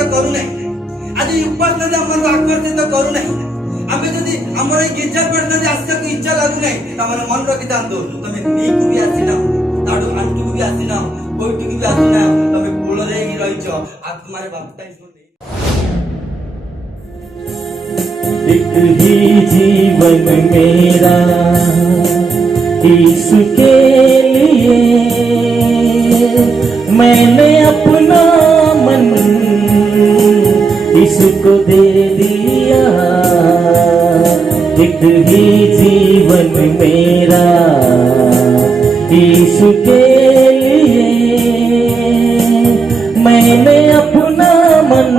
आकर्षित करूना आज उपासना आम आकर्षित करूना आम जदि आम गिर्जा पेड़ आसक इच्छा लगुना तमें मन रखी था तुम नी को भी आसीना ताड़ू आंटू को भी आसीना बैठक भी आसना तुम कूल रही आत्मार बाप्तिस्म एक ही जीवन मेरा यीशु के लिए मैंने अपना मन यीशु को दे दिया। एक ही जीवन मेरा यीशु के लिए मैंने अपना मन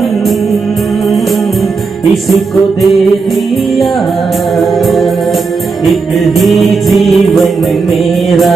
यीशु को दे दिया। एक ही जीवन मेरा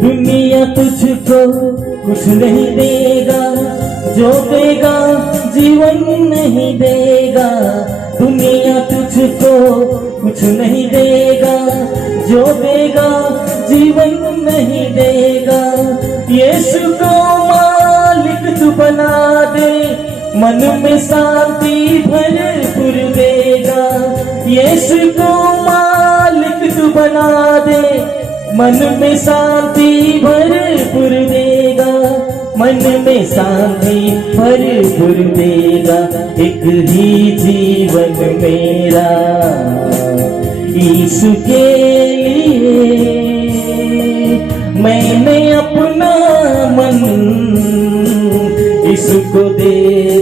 दुनिया तुझको कुछ नहीं देगा, जो देगा जीवन नहीं देगा। दुनिया तुझको कुछ नहीं देगा, जो देगा जीवन नहीं देगा। यीशु को मालिक तू बना दे, मन में शांति भरपूर देगा। यीशु को मालिक तू बना दे, मन में शांति भरपूर देगा। मन में शांति भरपूर देगा। एक ही जीवन मेरा यीशु के लिए मैंने अपना मन यीशु को दे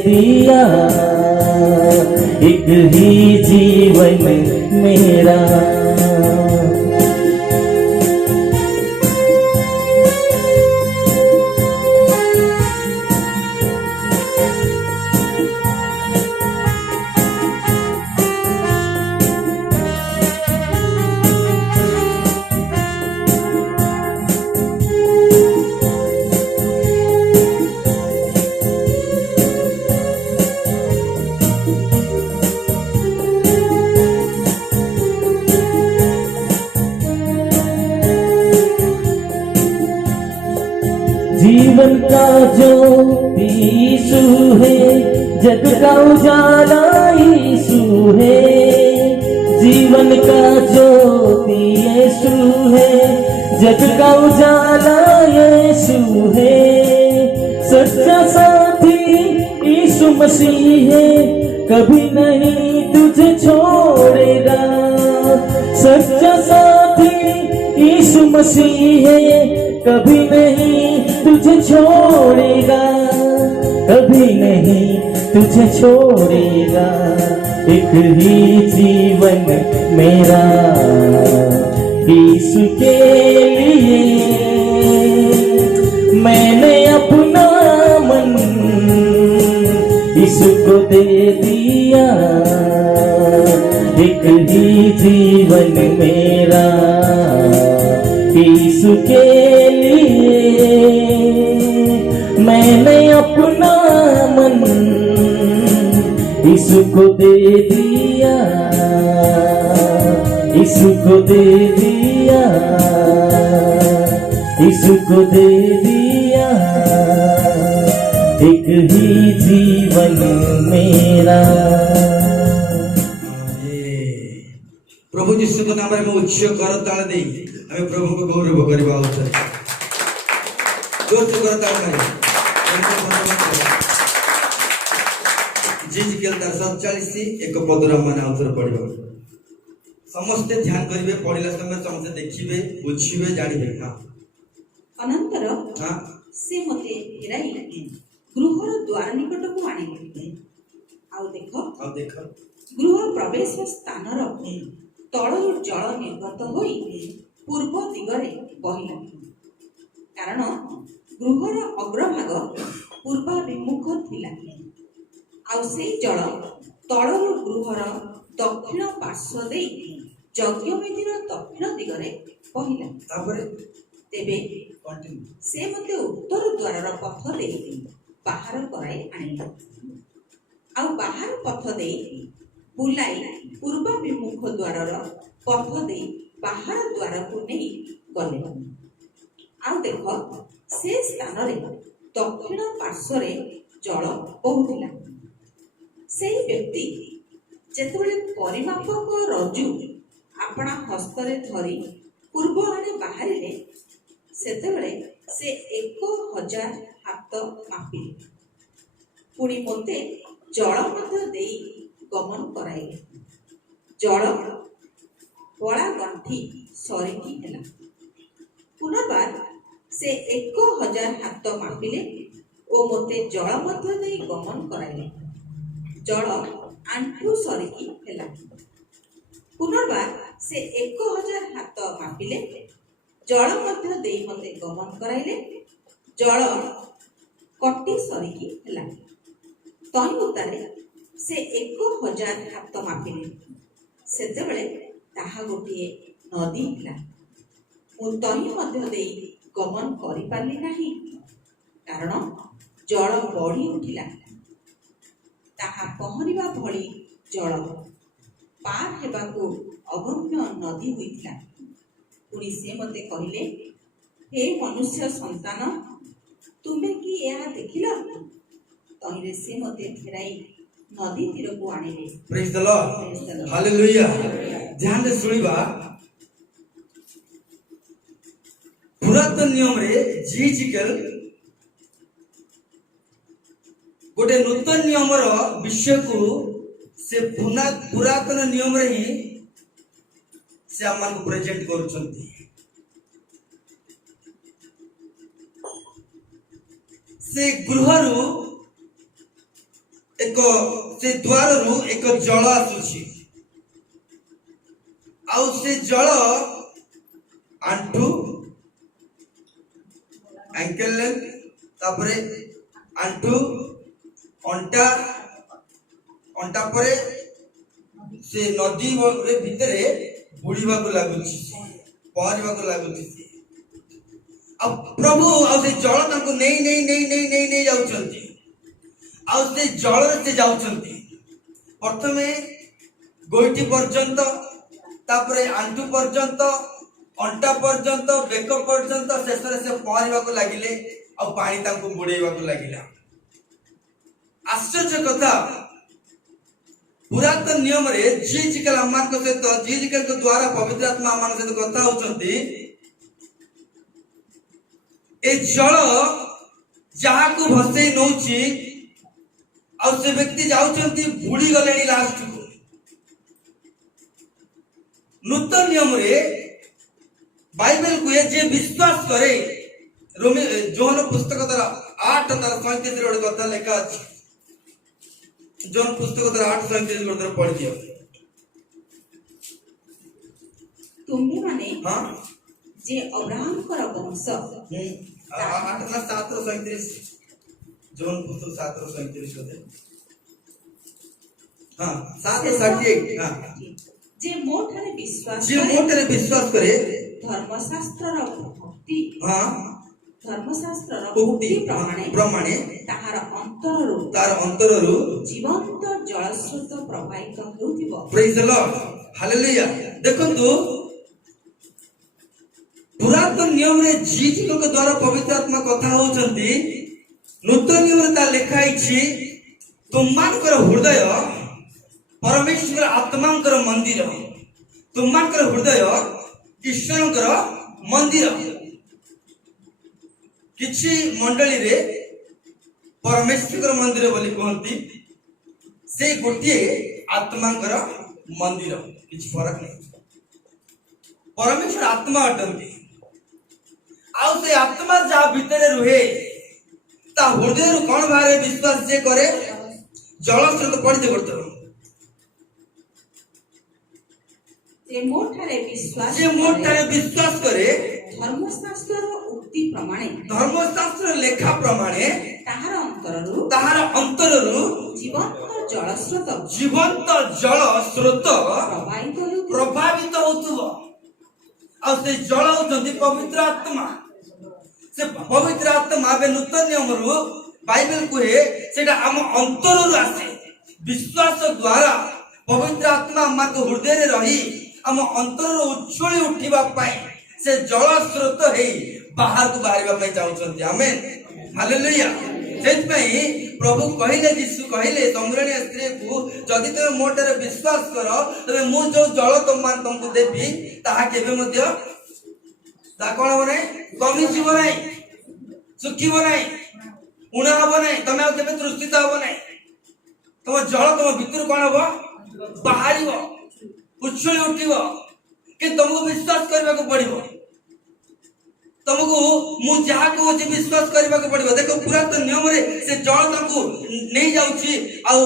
दिया। एक ही जीवन मेरा जीवन का जो यीशु है, जग का उजाला यीशु है। जीवन का जो यीशु है, जग का उजाला यीशु है। सच्चा साथी यीशु मसीह है, कभी नहीं तुझे छोड़ेगा। सच्चा साथी यीशु मसीह है, कभी नहीं तुझे छोड़ेगा, कभी नहीं तुझे छोड़ेगा। एक ही जीवन मेरा यीशु के लिए मैंने अपना मन यीशु को दे दिया। एक ही जीवन मेरा यीशु के लिए मैंने अपना मन यीशु को दे दिया। यीशु को दे दिया, यीशु को दे दिया। एक ही जीवन मेरा। प्रभु यीशु के नाम में उच्च करताल दे हमें प्रभु को गौरव करबा उचित। जोर से करताल करें। जिज केल 47 एक पदरा माने आउथर पढिबो। समस्त ध्यान करिवे, पढिला समय समस्त देखिबे, बुझिबे, जानिबे। हां अनंतर हां से मते हेराई गृहर द्वार निकट को आनिले। आउ देखो गृह प्रवेश स्थानर तळु जल निर्गत होई पूर्व दिगरे बहिला। कारण ଗୃହର ଅଗ୍ରଭାଗ ପୂର୍ବାଭିମୁଖ ଥିଲା। ଆଉ ସେଇ ଜଳ ତଳରୁ ଗୃହର ଦକ୍ଷିଣ ପାର୍ଶ୍ୱ ଦେଇ ଯଜ୍ଞବେଦୀର ଦକ୍ଷିଣ ଦିଗରେ ବହିଲା। ତାପରେ ତେବେ କଣ୍ଟିନ୍ୟୁ। ସେ ମୋତେ ଉତ୍ତର ଦ୍ୱାରର ପଥ ଦେଇ ବାହାର କରାଇ ଆଣିଲା। ଆଉ ବାହାର ପଥ ଦେଇ ବୁଲାଇ ପୂର୍ବାଭିମୁଖ ଦ୍ୱାରର ପଥ ଦେଇ ବାହାର ଦ୍ୱାରକୁ ନେଇ ଗଲେ। ଆଉ ଦେଖ, ସେ ସ୍ଥାନରେ ଦକ୍ଷିଣ ପାର୍ଶ୍ୱରେ ଜଳ ବହୁଥିଲା। ସେହି ବ୍ୟକ୍ତି ଯେତେବେଳେ ପରିମାପକ ରଜୁ ଆପଣା ହସ୍ତରେ ଧରି ପୂର୍ବ ଆଡ଼େ ବାହାରିଲେ, ସେତେବେଳେ ସେ 1000 ହାତ ମାପିଲେ। ପୁଣି ମୋତେ ଜଳ ମଧ୍ୟ ଦେଇ ଗମନ କରାଇଲେ। ଜଳ କଳା ଗଣ୍ଠି ସରିକି ହେଲା। ପୁନର୍ବାର ସେ 1000 ହାତ ମାପିଲେ ଓ ମୋତେ ଜଳ ମଧ୍ୟ ଦେଇ ଗମନ କରାଇଲେ। ଜଳ ଆଣ୍ଠୁ ସରିକି ହେଲା। ପୁନର୍ବାର ସେ 1000 ହାତ ମାପିଲେ, ଜଳ ମଧ୍ୟ ଦେଇ ମୋତେ ଗମନ କରାଇଲେ। ଜଳ କଟି ସରିକି ହେଲା। ତହିଁଉତ୍ତାରେ ସେ 1000 ହାତ ମାପିଲେ, ସେତେବେଳେ ତାହା ଗୋଟିଏ ନଦୀ ହେଲା। ମୁଁ ତହିଁ ମଧ୍ୟ ଦେଇ ଗମନ କରିପାରିଲି ନାହିଁ, କାରଣ ଜଳ ବଢ଼ି ଉଠିଲା। ତାହା ପହଁରିବା ଭଳି ଜଳ ପାର ହେବାକୁ ଅଗମ୍ୟ ନଦୀ ହୋଇଥିଲା। ପୁଣି ସେ ମୋତେ କହିଲେ, ହେ ମନୁଷ୍ୟ ସନ୍ତାନ, ତୁମେ କି ଏହା ଦେଖିଲ? ତହିଁରେ ସେ ମୋତେ ଫେରାଇ ନଦୀ ତୀରକୁ ଆଣିଲେ। ପ୍ରେଜ୍ ଦ ଲର୍ଡ, ହାଲେଲୁୟା। ଧ୍ୟାନରେ ଶୁଣିବା। ପୁରାତନ ନିୟମରେ ଜିଜିକେଲ ଗୋଟେ ନୂତନ ନିୟମର ବିଷୟକୁ ସେ ପୁରାତନ ନିୟମରେ ହିଁ ସେ ଆମମାନଙ୍କୁ ପ୍ରେଜେଣ୍ଟ କରୁଛନ୍ତି। ସେ ଗୃହରୁ ସେ ଦ୍ୱାରରୁ ଏକ ଜଳ ଆସୁଛି। ଆଉ ସେ ଜଳ ଆଣ୍ଠୁ ଆଙ୍କେଲ ଲେନ୍ଥ, ତାପରେ ଆଣ୍ଠୁ ଅଣ୍ଟା ପରେ ସେ ନଦୀ ଭିତରେ ବୁଡ଼ିବାକୁ ଲାଗୁଛି, ପହଁରିବାକୁ ଲାଗୁଛି। ଆଉ ପ୍ରଭୁ ଆଉ ସେ ଜଳ ତାଙ୍କୁ ନେଇ ନେଇ ନେଇ ନେଇ ନେଇ ନେଇ ଯାଉଛନ୍ତି। ଆଉ ସେ ଜଳରେ ସେ ଯାଉଛନ୍ତି। ପ୍ରଥମେ ଗୋଇଠି ପର୍ଯ୍ୟନ୍ତ, ତାପରେ ଆଣ୍ଠୁ ପର୍ଯ୍ୟନ୍ତ, ଅଣ୍ଟା ପର୍ଯ୍ୟନ୍ତ, ବେକ ପର୍ଯ୍ୟନ୍ତ। ଶେଷରେ ସେ ପହଁରିବାକୁ ଲାଗିଲେ ଆଉ ପାଣି ତାଙ୍କୁ ବୁଡେଇବାକୁ ଲାଗିଲା। ଆଶ୍ଚର୍ଯ୍ୟ କଥା, ପୁରାତନ ନିୟମରେ ଜିଜିକେଲ ଆମମାନଙ୍କ ସହିତ, ଜିଜିକେଲଙ୍କ ଦ୍ୱାରା ପବିତ୍ର ଆତ୍ମା ଆମମାନଙ୍କ ସହିତ କଥା ହଉଛନ୍ତି। ଏ ଜଳ ଯାହାକୁ ଭସେଇ ନଉଛି, ଆଉ ସେ ବ୍ୟକ୍ତି ଯାଉଛନ୍ତି ବୁଡି ଗଲେଣି ଲାଷ୍ଟକୁ। ନୂତନ ନିୟମରେ ବାଇବେଲ କୁହେ, ଯେ ବିଶ୍ୱାସ କରେ, ଯୋହନ ପୁସ୍ତକ ତାର 8 ତାର 37 ଗୋଟେ କଥା ଲେଖା ଅଛି। ଯୋହନ ପୁସ୍ତକ ତାର 8:37 ଗୋଟେ ପଢିଦିଅ। ତୁମ୍ଭେମାନେ ଯେ ଅବ୍ରାହମଙ୍କର ବଂଶ, 8:7-37 ଯୋହନ ପୁସ୍ତକ 7:37 ବୋଧେ। 7:38 ଯେ ମୋ ଠାରେ ବିଶ୍ୱାସ କରେ, ଧର୍ମଶାସ୍ତ୍ରର ଭକ୍ତି ପ୍ରମାଣେ ତାହାର ଅନ୍ତରରୁ ଜୀବନ୍ତ ଜଳସ୍ରୋତ ପ୍ରବାହିତ ହେଉଥିବ। ପ୍ରେଜ୍ ଦ ଲର୍ଡ, ହାଲେଲୁୟା। ଦେଖନ୍ତୁ, ପୁରାତନ ନିୟମରେ ଜିଜିଙ୍କ ଦ୍ୱାରା ପବିତ୍ର ଆତ୍ମା କଥା ହଉଛନ୍ତି। ନୂତନ ନିୟମରେ ତା ଲେଖା ହେଇଛି, ତୁମମାନଙ୍କର ହୃଦୟ ପରମେଶ୍ୱର ଆତ୍ମାଙ୍କର ମନ୍ଦିର, ତୁମମାନଙ୍କର ହୃଦୟ ଈଶ୍ୱରଙ୍କର ମନ୍ଦିର। କିଛି ମଣ୍ଡଳୀରେ ପରମେଶ୍ୱରଙ୍କର ମନ୍ଦିର ବୋଲି କୁହନ୍ତି, ସେ ଗୋଟିଏ ଆତ୍ମାଙ୍କର ମନ୍ଦିର। କିଛି ଫରକ ନାହିଁ। ପରମେଶ୍ୱର ଆତ୍ମା ଅଟନ୍ତି। ଆଉ ସେ ଆତ୍ମା ଯାହା ଭିତରେ ରୁହେ, ତା ହୃଦୟରୁ କଣ ବାହାରେ? ବିଶ୍ୱାସ ଯେ କରେ, ଜଳସ୍ରୋତ ପଡିତେ ବର୍ତ୍ତମାନ। ଯେ ମୋ ଠାରେ ବିଶ୍ୱାସ କରେ, ଧର୍ମଶାସ୍ତ୍ରର ଉକ୍ତି ପ୍ରମାଣେ ଧର୍ମଶାସ୍ତ୍ର ଲେଖା ପ୍ରମାଣେ ତାହାର ଅନ୍ତରରୁ ଜୀବନ୍ତ ଜଳ ସ୍ରୋତ ପ୍ରଭାବିତ ହେଉଥିବ। ଆଉ ସେ ଜଳ ହଉଛନ୍ତି ପବିତ୍ର ଆତ୍ମା। ସେ ପବିତ୍ର ଆତ୍ମା ଏବେ ନୂତନ ନିୟମରୁ ବାଇବେଲ କୁହେ ସେଟା ଆମ ଅନ୍ତରରୁ ଆସେ। ବିଶ୍ୱାସ ଦ୍ୱାରା ପବିତ୍ର ଆତ୍ମା ଆମକୁ ହୃଦୟରେ ରହି ଆମ ଅନ୍ତରରୁ ଉଚ୍ଛଳି ଉଠିବା ପାଇଁ ସେ ଜଳ ସ୍ରୋତ ହେଇ ବାହାରକୁ ବାହାରିବା ପାଇଁ ଚାହୁଁଛନ୍ତି। ଆମେନ୍, ହାଲେଲୁୟା। ସେଥିପାଇଁ ପ୍ରଭୁ କହିଲେ, ଯୀଶୁ କହିଲେ ସମରଣୀୟ ସ୍ତ୍ରୀକୁ, ଯଦି ତମେ ମୋ ଠାରେ ବିଶ୍ୱାସ କର ତେବେ ମୁଁ ଯୋଉ ଜଳ ତମକୁ ଦେବି ତାହା କେବେ ମଧ୍ୟ ତା କଣ ହବ ନାହିଁ, କମିଯିବ ନାହିଁ, ଶୁଖିବ ନାହିଁ, ଉଣା ହବ ନାହିଁ, ତମେ ଆଉ କେବେ ତୃଷିତ ହବ ନାହିଁ। ତମ ଜଳ ତମ ଭିତରୁ କଣ ହବ, ବାହାରିବ, ଉଚ୍ଛଳି ଉଠିବ। କିନ୍ତୁ ତମକୁ ବିଶ୍ୱାସ କରିବାକୁ ପଡିବ। ତମକୁ ମୁଁ ଯାହା କହୁଛି ବିଶ୍ୱାସ କରିବାକୁ ପଡିବ। ଦେଖ ପୁରାତନ ନିୟମରେ ସେ ଜଳ ତାଙ୍କୁ ନେଇ ଯାଉଛି ଆଉ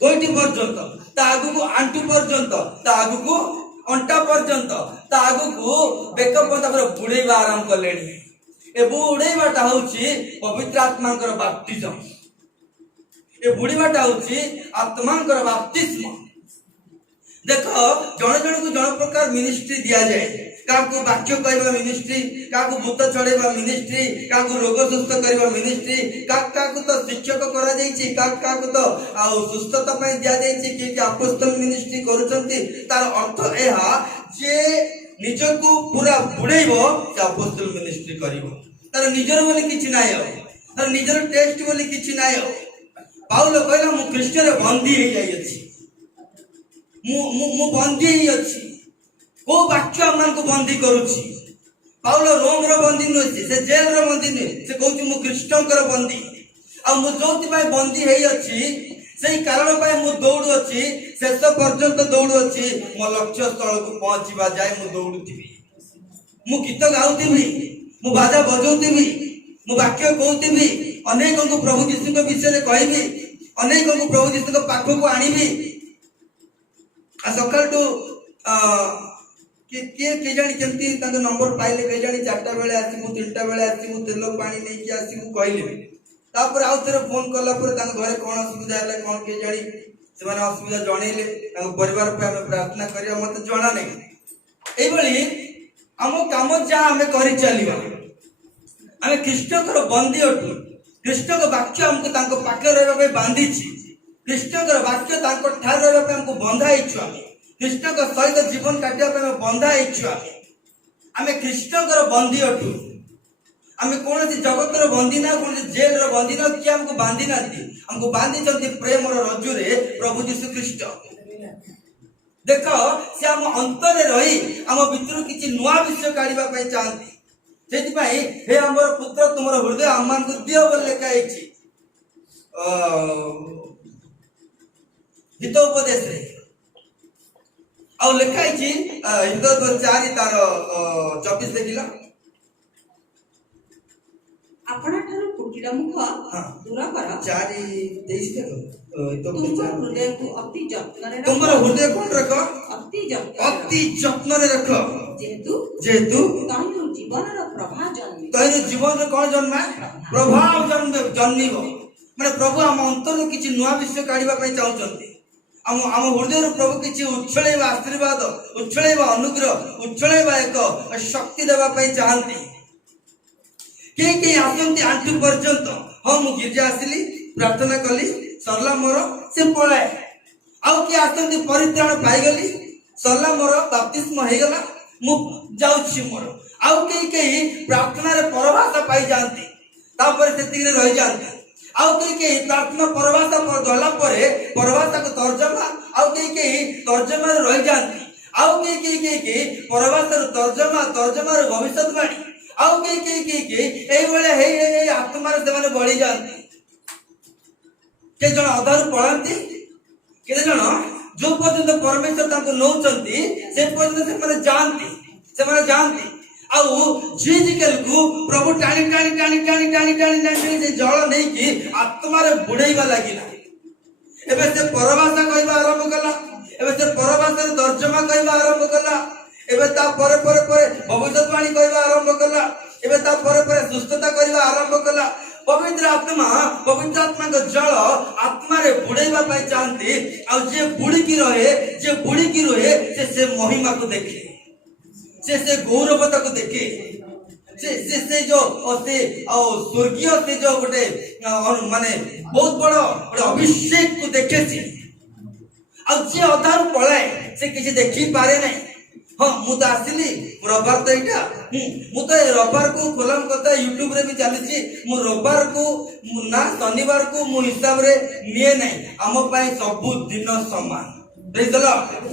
ଗୋଇଠି ପର୍ଯ୍ୟନ୍ତ, ତା ଆଗକୁ ଆଣ୍ଠୁ ପର୍ଯ୍ୟନ୍ତ, ତା ଆଗକୁ ଅଣ୍ଟା ପର୍ଯ୍ୟନ୍ତ, ତା ଆଗକୁ ବେକ ପର୍ଯ୍ୟନ୍ତ ବୁଡେଇବା ଆରମ୍ଭ କଲେଣି। ଏ ବୁଡେଇବାଟା ହଉଛି ପବିତ୍ର ଆତ୍ମାଙ୍କର ବାପ୍ତିଜମ। ଏ ବୁଡିବାଟା ହଉଛି ଆତ୍ମାଙ୍କର ବାପ୍ତିସ୍ମ। ଦେଖ ଜଣେ ଜଣକୁ ଜଣ ପ୍ରକାର ମିନିଷ୍ଟ୍ରି ଦିଆଯାଏ। କାହାକୁ ବାକ୍ୟ କହିବା ମିନିଷ୍ଟ୍ରି, କାହାକୁ ଭୂତ ଛଡେଇବା ମିନିଷ୍ଟ୍ରି, କାହାକୁ ରୋଗ ସୁସ୍ଥ କରିବା ମିନିଷ୍ଟ୍ରି, କାହାକୁ ତ ଶିକ୍ଷକ କରାଯାଇଛି, କାହାକୁ ତ ଆଉ ସୁସ୍ଥତା ପାଇଁ ଦିଆଯାଇଛି, କିଏ କିଏ ଆପୋସ୍ତଲ ମିନିଷ୍ଟ୍ରି କରୁଛନ୍ତି। ତାର ଅର୍ଥ ଏହା ଯେ ନିଜକୁ ପୁରା ବୁଡେଇବ ସେ ଆପୋସ୍ତଲ ମିନିଷ୍ଟ୍ରି କରିବ। ତାର ନିଜର ବୋଲି କିଛି ନାହିଁ, ଆଉ ତାର ନିଜର ଟେଷ୍ଟ ବୋଲି କିଛି ନାହିଁ। ଆଉ ପାଉଲ କହିଲା ମୁଁ ଖ୍ରୀଷ୍ଟରେ ବନ୍ଦୀ ହେଇଯାଇଛି, ମୁଁ ବନ୍ଦୀ ହେଇ ଅଛି। କୋଉ ବାକ୍ୟ ଆମମାନଙ୍କୁ ବନ୍ଦୀ କରୁଛି? ପାଉଲ ରୋମର ବନ୍ଦୀ ନୁହେଁ, ସେ ଜେଲର ବନ୍ଦୀ ନୁହେଁ, ସେ କହୁଛି ମୁଁ ଖ୍ରୀଷ୍ଟଙ୍କର ବନ୍ଦୀ। ଆଉ ମୁଁ ଯୋଉଥିପାଇଁ ବନ୍ଦୀ ହେଇ ଅଛି ସେଇ କାରଣ ପାଇଁ ମୁଁ ଦୌଡୁଅଛି, ଶେଷ ପର୍ଯ୍ୟନ୍ତ ଦୌଡୁଅଛି, ମୋ ଲକ୍ଷ୍ୟ ସ୍ଥଳକୁ ପହଞ୍ଚିବା ଯାଏ ମୁଁ ଦୌଡୁଥିବି। ମୁଁ ଗୀତ ଗାଉଥିବି, ମୁଁ ବାଜା ବଜଉଥିବି, ମୁଁ ବାକ୍ୟ କହୁଥିବି, ଅନେକଙ୍କୁ ପ୍ରଭୁ ଯୀଶୁଙ୍କ ବିଷୟରେ କହିବି, ଅନେକଙ୍କୁ ପ୍ରଭୁ ଯୀଶୁଙ୍କ ପାଖକୁ ଆଣିବି। ଆଉ ସକାଳଠୁ କିଏ କେଜାଣି କେମିତି ତାଙ୍କ ନମ୍ବର ପାଇଲେ କେଜାଣି, 4ଟା ବେଳେ ଆସିବୁ, 3ଟା ବେଳେ ଆସିବୁ, ତେଲ ପାଣି ନେଇକି ଆସିବୁ କହିଲେ। ତାପରେ ଆଉ ଥରେ ଫୋନ କଲା ପରେ ତାଙ୍କ ଘରେ କଣ ଅସୁବିଧା ହେଲା କଣ କେଜାଣି, ସେମାନେ ଅସୁବିଧା ଜଣେଇଲେ। ତାଙ୍କ ପରିବାର ପାଇଁ ଆମେ ପ୍ରାର୍ଥନା କରିବା, ମତେ ଜଣା ନାହିଁ। ଏଇଭଳି ଆମ କାମ ଯାହା ଆମେ କରି ଚାଲିବା, ଆମେ ଖ୍ରୀଷ୍ଟଙ୍କର ବନ୍ଦୀ ଅଟୁ। ଖ୍ରୀଷ୍ଟଙ୍କ ବାକ୍ୟ ଆମକୁ ତାଙ୍କ ପାଖରେ ରହିବା ପାଇଁ ବାନ୍ଧିଛି। ଖ୍ରୀଷ୍ଟଙ୍କର ବାକ୍ୟ ତାଙ୍କ ଠାରେ ରହିବା ପାଇଁ ଆମକୁ ବନ୍ଧା ହେଇଛୁ। ଆମେ ଖ୍ରୀଷ୍ଟଙ୍କ ସହିତ ଜୀବନ କାଟିବା ପାଇଁ ବନ୍ଧା ହେଇଛୁ। ଆମେ ଖ୍ରୀଷ୍ଟଙ୍କର ବନ୍ଦୀ ଅଟୁ। ଆମେ କୌଣସି ଜଗତର ବନ୍ଦୀ ନା, କୌଣସି ଜେଲର ବନ୍ଦୀ ନା। କିଏ ଆମକୁ ବାନ୍ଧି ନାହାନ୍ତି, ଆମକୁ ବାନ୍ଧିଛନ୍ତି ପ୍ରେମର ରଜ୍ଜୁରେ ପ୍ରଭୁ ଯୀଶୁ ଖ୍ରୀଷ୍ଟ। ଦେଖ ସେ ଆମ ଅନ୍ତରରେ ରହି ଆମ ଭିତରୁ କିଛି ନୂଆ ବିଷୟ କାଢିବା ପାଇଁ ଚାହାନ୍ତି। ସେଥିପାଇଁ ହେ ଆମର ପୁତ୍ର ତୁମର ହୃଦୟ ଆମମାନଙ୍କୁ ଦିଅ ବୋଲି ଲେଖା ହେଇଛି ହିତ ଉପଦେଶରେ। ଆଉ ଲେଖା ହେଇଛି ହିତ 4 ତାର 24 ଦେଖିଲ, ଆପଣା ଠାରୁ କୁଟିଳ ମୁଖ ଦୂର କର, 4:23 ଦେଖ। ତୁମ ହୃଦୟକୁ ଅତି ଯତ୍ନରେ ରଖ, ତୁମର ହୃଦୟ କଣ ରଖ, ଅତି ଯତ୍ନରେ ରଖ, ଯେହେତୁ ତହିଁରୁ ଜୀବନର ପ୍ରଭା ଜନ୍ମିବ। ତହିଁରୁ ଜୀବନର କଣ ଜନ୍ମା, ପ୍ରଭାବ ଜନ୍ମିବ। ମାନେ ପ୍ରଭୁ ଆମ ଅନ୍ତରରୁ କିଛି ନୂଆ ବିଷୟ କାଢିବା ପାଇଁ ଚାହୁଁଛନ୍ତି। ଆମ ହୃଦୟରୁ ପ୍ରଭୁ କିଛି ଉଚ୍ଛଳେଇବା ଆଶୀର୍ବାଦ, ଉଚ୍ଛଳେଇବା ଅନୁଗ୍ରହ, ଉଚ୍ଛଳେଇବା ଏକ ଶକ୍ତି ଦେବା ପାଇଁ ଚାହାନ୍ତି। କେହି ଆସନ୍ତି ଆଣ୍ଠୁ ପର୍ଯ୍ୟନ୍ତ, ହଁ ମୁଁ ଗିର୍ଜା ଆସିଲି, ପ୍ରାର୍ଥନା କଲି, ସରିଲା ମୋର, ସେ ପଳାଏ। ଆଉ କିଏ ଆସନ୍ତି ପରିତ୍ରାଣ ପାଇଗଲି, ସରିଲା ମୋର, ବାପ୍ତିସ୍ମ ହେଇଗଲା, ମୁଁ ଯାଉଛି ମୋର। ଆଉ କେହି ପ୍ରାର୍ଥନାରେ ପରଭାଷା ପାଇଯାଆନ୍ତି, ତାପରେ ସେତିକିରେ ରହିଯାଆନ୍ତି। ଆଉ କେହି ପ୍ରାର୍ଥନା ପରଭାଷା ଗଲା ପରେ ପରଭାଷାକୁ ତର୍ଜମା, ଆଉ କେହି ତର୍ଜମାରେ ରହିଯାଆନ୍ତି। ଆଉ କେହି ପରଭାଷାରୁ ତର୍ଜମାରୁ ଭବିଷ୍ୟତବାଣୀ, ଆଉ କେହି ଏଇଭଳିଆ ହେଇ ଆତ୍ମାରେ ସେମାନେ ବଢିଯାଆନ୍ତି। କେତେ ଜଣ ଅଧାରୁ ପଳାନ୍ତି, କେତେ ଜଣ ଯୋଉ ପର୍ଯ୍ୟନ୍ତ ପରମେଶ୍ୱର ତାଙ୍କୁ ନଉଛନ୍ତି ସେ ପର୍ଯ୍ୟନ୍ତ ସେମାନେ ଯାଆନ୍ତି। ଆଉ ଝିଝିକେଲକୁ ପ୍ରଭୁ ଟାଣି ସେ ଜଳ ନେଇକି ଆତ୍ମାରେ ବୁଡେଇବା ଲାଗିଲା। ଏବେ ସେ ପରଭାଷା କହିବା ଆରମ୍ଭ କଲା, ଏବେ ସେ ପରଭାଷାରେ ତର୍ଜମା କହିବା ଆରମ୍ଭ କଲା, एबे ता परे परे परे भविष्यवाणी कहवा आरंभ कला एबे ता परे परे सुस्थता करवा आरंभ कला पवित्र आत्मा का जल आत्मा रे बुड़ेबा पाई चाहती आ जे बुड़ी की रहे से महिमा को देखे से गौरवता को देखे से जो स्वर्गीय से जो गोटे माने बहुत बड़ अभिषेक को देखे सी जे अधार पलाए से किसी देखी पारे नहीं हाँ मुझे आसली रविवार तो यहाँ मुझे रविवार को खोलम कथा यूट्यूब रे भी चली मु रविवार को ना शनिवार को मु हिसाब रे निये नहीं आम पाई सबु दिन समान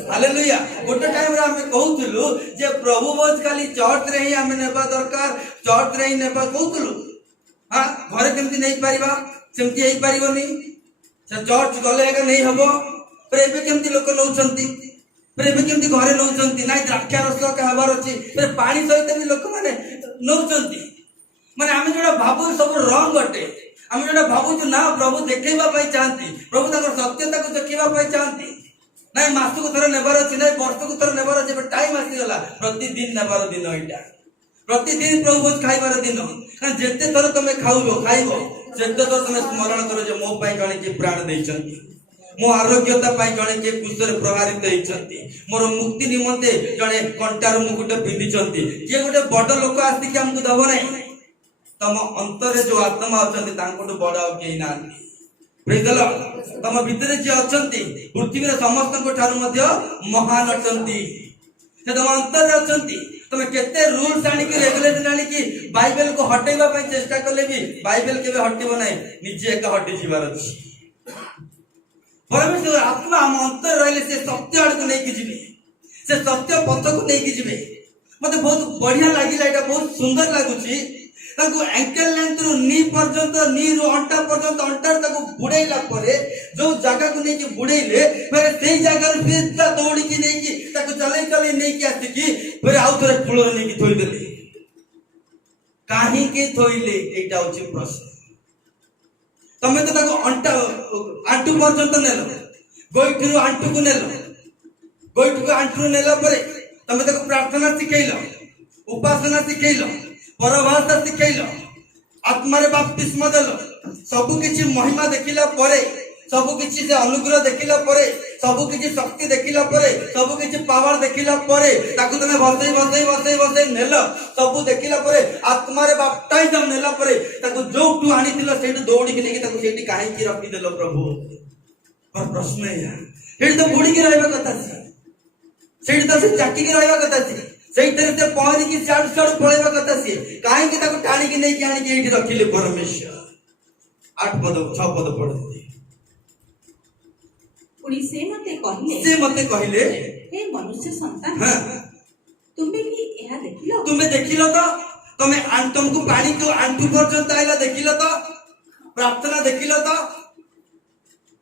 हालेलुया गोटे टाइम रे हमें कहूथलु जे प्रभु बोझ खाली चर्च रे ही हमें नेबा दरकार चर्च रे ही नेबा कहूथलु हां घरे केमती नहीं पारिबा सेमती हेई पारिबोनी से चर्च गले एका नहीं हबो पर एबे केमती लोक नउचंती पर एबे केमती घरे नउचंती नाही द्राक्षा रस का हबार अछि पर पानी सहित भी लोक माने नउचंती माने हमें जोडा भाबु सब रंग अटे हमें जोडा भाबु जो ना प्रभु देखैबा पाई चाहंती प्रभु ताकर सत्यता को देखैबा पाई चाहंती नहीं मास को थोड़ा नेबार अच्छी नहीं वर्ष को थोड़ा नेबार अच्छी टाइम आसीगला प्रतिदिन नेबार दिन एटा प्रतिदिन प्रभु भोज खाइबार दिन कारण जेते थोर तुम खाइबो सेते थोर तुम स्मरण करो जे मो पाई जणे के प्राण दैछंती मो आरोग्यता पाई जणे के कुशल प्रभावित दैछंती मोर मुक्ति निमंते जणे कंटार मुकुट पिंदिछंती जे गोटे बड़ लोक आसी के हमकु दबो नहीं तम अंतर जो आत्मा अछंती तांकोटु बड़ केई नांती प्रेज द लॉर्ड तम भितरे जे अछंती पृथ्वी रे समस्त को ठारू मध्य महान अछंती से तम अंतर रे अछंती तमे केते रूल्स आनी की रेगुलेशन आनी की बाइबल को हटेबा पई चेष्टा करले भी बाइबल केबे हटिबो नाही निजे एक हटि जीवार अछि परमेश्वर आत्मा हम अंतर रहले से सत्य आड़ को नै की जिवे से सत्य पथ को नै की जिवे मते बहुत बढ़िया लागिला एटा बहुत सुंदर लागुची ताको एंकल लेंथ रु नी पर्यंत नी रु अंटा पर्यंत अंटार ताको बुड़ेला परे जो जगह को नहीं कि बुड़ेले फिर सेही जगह रु सीधा दौड़ी की नहीं कि ताको चले नहीं कि आसी कि फिर आउ थरे फूल नहीं कि थोई देले काहे के थोइले एटा होची प्रश्न तमे तो ताको अंटा आंटू पर्यंत नेलो गोइठी रु आंटू को नेलो गोइठी को आंटू नेला परे तमे ताको प्रार्थना सिखैलो उपासना सिखैलो परभाषा सिखैलो आत्मा रे बपतिस्मा देलो सब किछि महिमा देखिला परे सब किछि से अनुग्रह देखिला परे सब किछि शक्ति देखिला परे सब किछि पावर देखिला परे ताकु तमे बसई नेलो सब देखिला परे आत्मा रे बपटाइजम नेला परे ताकु जोटू आनिथिलो सेठी दौड़ी के नेकी ताकु सेठी काहे की रखि देलो प्रभु पर प्रश्न है सेठी तो बुड़ी के रहबा कथा सेठी तो से चाकी के रहबा कथा सही तरह से पहरी की साड़ साड़ पळेबा कथा से काहे कि ताको टाणी की नहीं आनी के एठी रखिले परमेश्वर 8 पद 6 पद पढते पुणी से मते कहिले हे मनुष्य संतान हां तुम्हें देखिलो तो तमे तुमको पानी को आंटू पर्यंत आइला देखिलो तो प्रार्थना देखिलो तो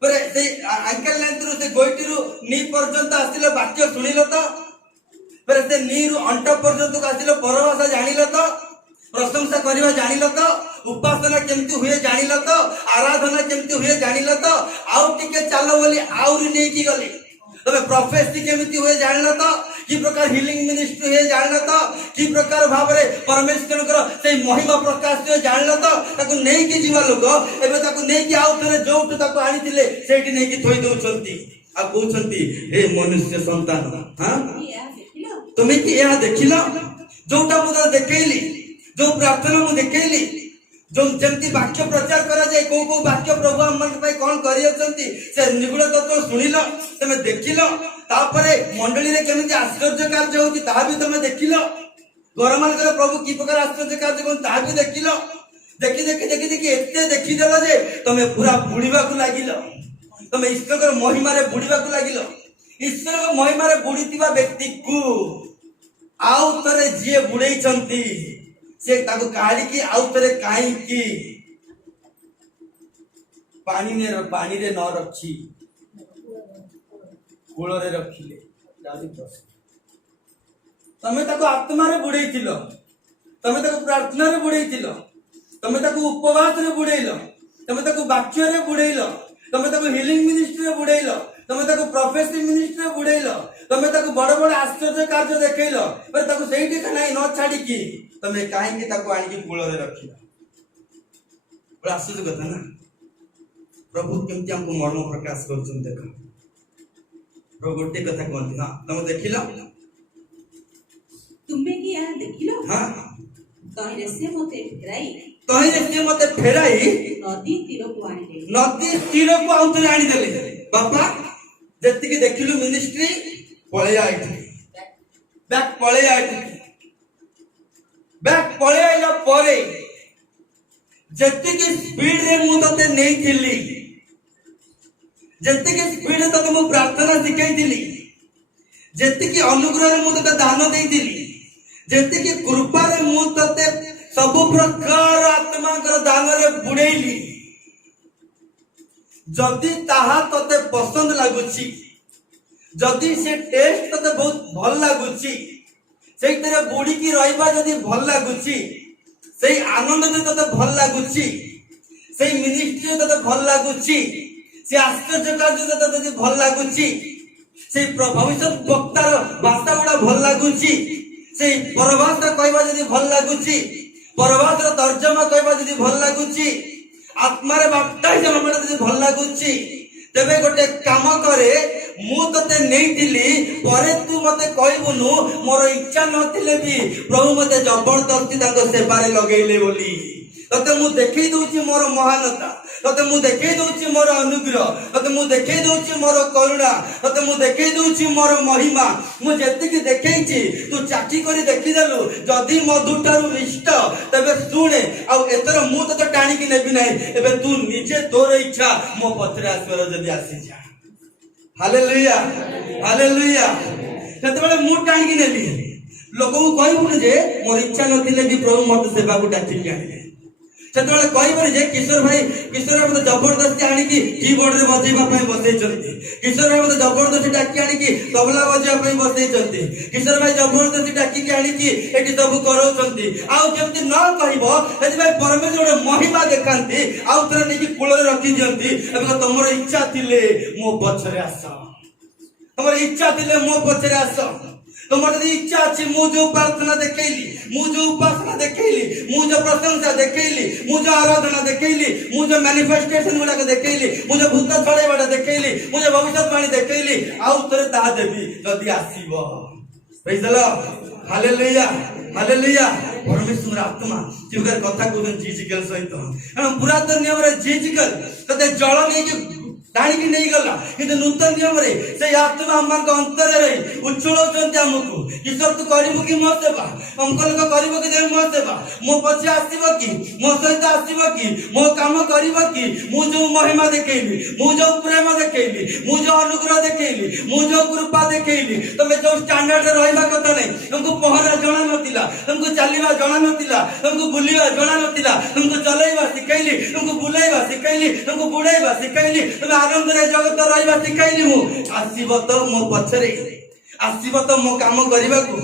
पर से अंकल लेंथ रु से गोइटी रु नी पर्यंत आसिलो वाक्य सुनिलो तो पर से नीरु अंट पर्यंत को आसिलो परभाषा जानिलो तो प्रशंसा करबा जानिलो तो उपासना केमती हुए जानिलो तो आराधना केमती हुए जानिलो तो आउ टिके चालो बोली आउरी नै की गले तबे प्रोफेसी केमती हुए जानिलो तो की प्रकार हीलिंग मिनिस्ट्री हुए जानिलो तो की प्रकार भाबरे परमेश्वर कर से महिमा प्रकाश हुए जानिलो तो ताको नै की जीवा लोक एबे ताको नै की आउ थरे जोट ताको आनी थिले सेठी नै की थोई दउचंती आ कहउचंती हे मनुष्य संतान हां तुम्हें कि यह देखिला जोटा मुझे देखैली जो प्रार्थना मु देखैली जो जमती वाक्य प्रचार करा जाए को वाक्य प्रभु हम मन पे कोन करि अछंती से निगुण तत्व सुनिलो तमे देखिलो तापरे मंडली रे केमिति आश्चर्य कार्य होती ता भी तमे देखिलो गरमान करे प्रभु की प्रकार आश्चर्य कार्य कोन ता भी देखिलो देखि एते देखि देलो जे तमे पूरा बुड़ीबा को लागिलो तमे ईश्वर महिमा रे बुड़ीबा को लागिलो ईश्वर महिमा रे बुड़ीतिबा व्यक्ति को आउ तरे जे बुड़ई छंती से ताको काढी की आउ तरे काई की पानी रे न रखी कूल रे रखिले दादी प्रश्न तमे ताको आत्मा रे बुड़ई थिलो तमे ताको प्रार्थना रे बुड़ई थिलो तमे ताको उपवास रे बुड़ईलो तमे ताको वाक्य रे बुड़ईलो तमे ताको हीलिंग मिनिस्ट्री रे बुड़ईलो तमे ताको प्रोफेसी मिनिस्ट्री रे बुड़ईलो तमे ताको बड़ बड़ आश्चर्य कार्य देखैल पर ताको सेठी नाही न छाडी की तमे काहे की ताको आनी की कूल रे रखिला बड़ा आश्चर्य कथा ना। प्रभु केमती हमको मर्म प्रकाश करछन देखो प्रभु गोटे कथा कहते हां तमे देखिला तुमे की या देखिलो हां तहिरे से मते फेराई नदी तीर को आनी देले बापा जति की देखिलु मिनिस्ट्री पळे आइथि बैक पळे आइला परे जति की स्पीड रे मु तते नहीं थिली जति की स्पीड रे तते मु प्रार्थना सिखाई थिली जति की अनुग्रह रे मु तते दान देई थिली जति की कृपा रे मु तते सब प्रकार आत्मा कर दान रे बुड़ेली जदि ताहा तते पसंद लागुची जदि से टेस्ट तते बहुत भल लागुची सेई तेरे बुड़ी की रहबा जदि भल लागुची सेई आनंद जे तते भल लागुची सेई मिनिस्ट्री तते भल लागुची से आश्चर्य कार्य तते भल लागुची सेई भविष्य वक्तार भाषा गुडा भल लागुची सेई परभाषा कहबा जदि भल लागुची परभाषा तर्जमा कहबा जदि भल लागुची आत्मा रे बाप्टाइज हमरा जदि भल लागुची तेबे गोटे काम करे मु तते नहीं दिली परे तू मते कहबुनु मोर इच्छा नथिले भी प्रभु मते जबरदस्ती ताको सेवारे लगेइले बोली तते मु देखै दउची मोर महानता तते मु देखै दउची मोर अनुग्रह तते मु देखै दउची मोर करुणा तते मु देखै दउची मोर महिमा मु जति की देखैची तू चाटी करी देखि देलु जदी मधुटारु इष्ट तबे सुने आ एतर मु तते टाणी की नेबी नै एबे तू निजे तोर इच्छा मो पत्रे आस्वर जदी आसी जा हालेलुया हालेलुया तते मु टाणी की नेबी लोक को कहबु जे मोर इच्छा नथिले भी प्रभु मते सेवा को डाकी आनिले सेतबेले कहबे जे किशोर भाई मते जबरदस्ती आनी की कीबोर्ड रे बजेबा पई बसै चंती किशोर भाई मते जबरदस्ती डाकी आनी की तबला बजेबा पई बसै चंती किशोर भाई जबरदस्ती डाकी के आनी की एटी सब करौ चंती आउ केमती न कहबो एति भाई परमेश्वर रे महिमा देखांती आउ तरे नेकी कुळ रे रखि दियंती एबे तमरो इच्छा थिले मो पछरे आस तमरो इच्छा थिले मो पछरे आस तुम्हारे यदि इच्छा अच्छी मु जो प्रार्थना देखैली मु जो उपासना देखैली मु जो प्रशंसा देखैली मु जो आराधना देखैली मु जो मैनिफेस्टेशन गुडा के देखैली मु जो भूत छड़ेबाटा देखैली मु जो भविष्यवाणी देखैली आउ तोरे ता देबी जदी आसीबो praise the lord hallelujah hallelujah परमेश्वर आत्मा जीवकर कथा को जीजिकल सहित हम पुरातन नियम रे जीजिकल तते जळ नै कि दाणी की नहीं गला किंतु नूतन नियम रे से आत्मा हमर को अंतर रे उछळो चंती हमकु ईश्वर तू करिबु कि मो सेवा अंकल को करिबु कि दे मो सेवा मो पछे आसीबो कि मो सहित आसीबो कि मो काम करिबो कि मु जो महिमा देखैली मु जो प्रेम देखैली मु जो अनुग्रह देखैली मु जो कृपा देखैली तमे जो स्टैंडर्ड रे रहबा कथा नै हमकु पहरा जणा नथिला हमकु चालिबा जणा नथिला हमकु बुलिबा जणा नथिला हमकु चलैबा सिखैली हमकु बुलैबा सिखैली हमकु बुडैबा सिखैली आनंद रे जगत रहबा सिखाइली मु आसीबो तो मो पछरे आसीबो तो मो काम करिबा को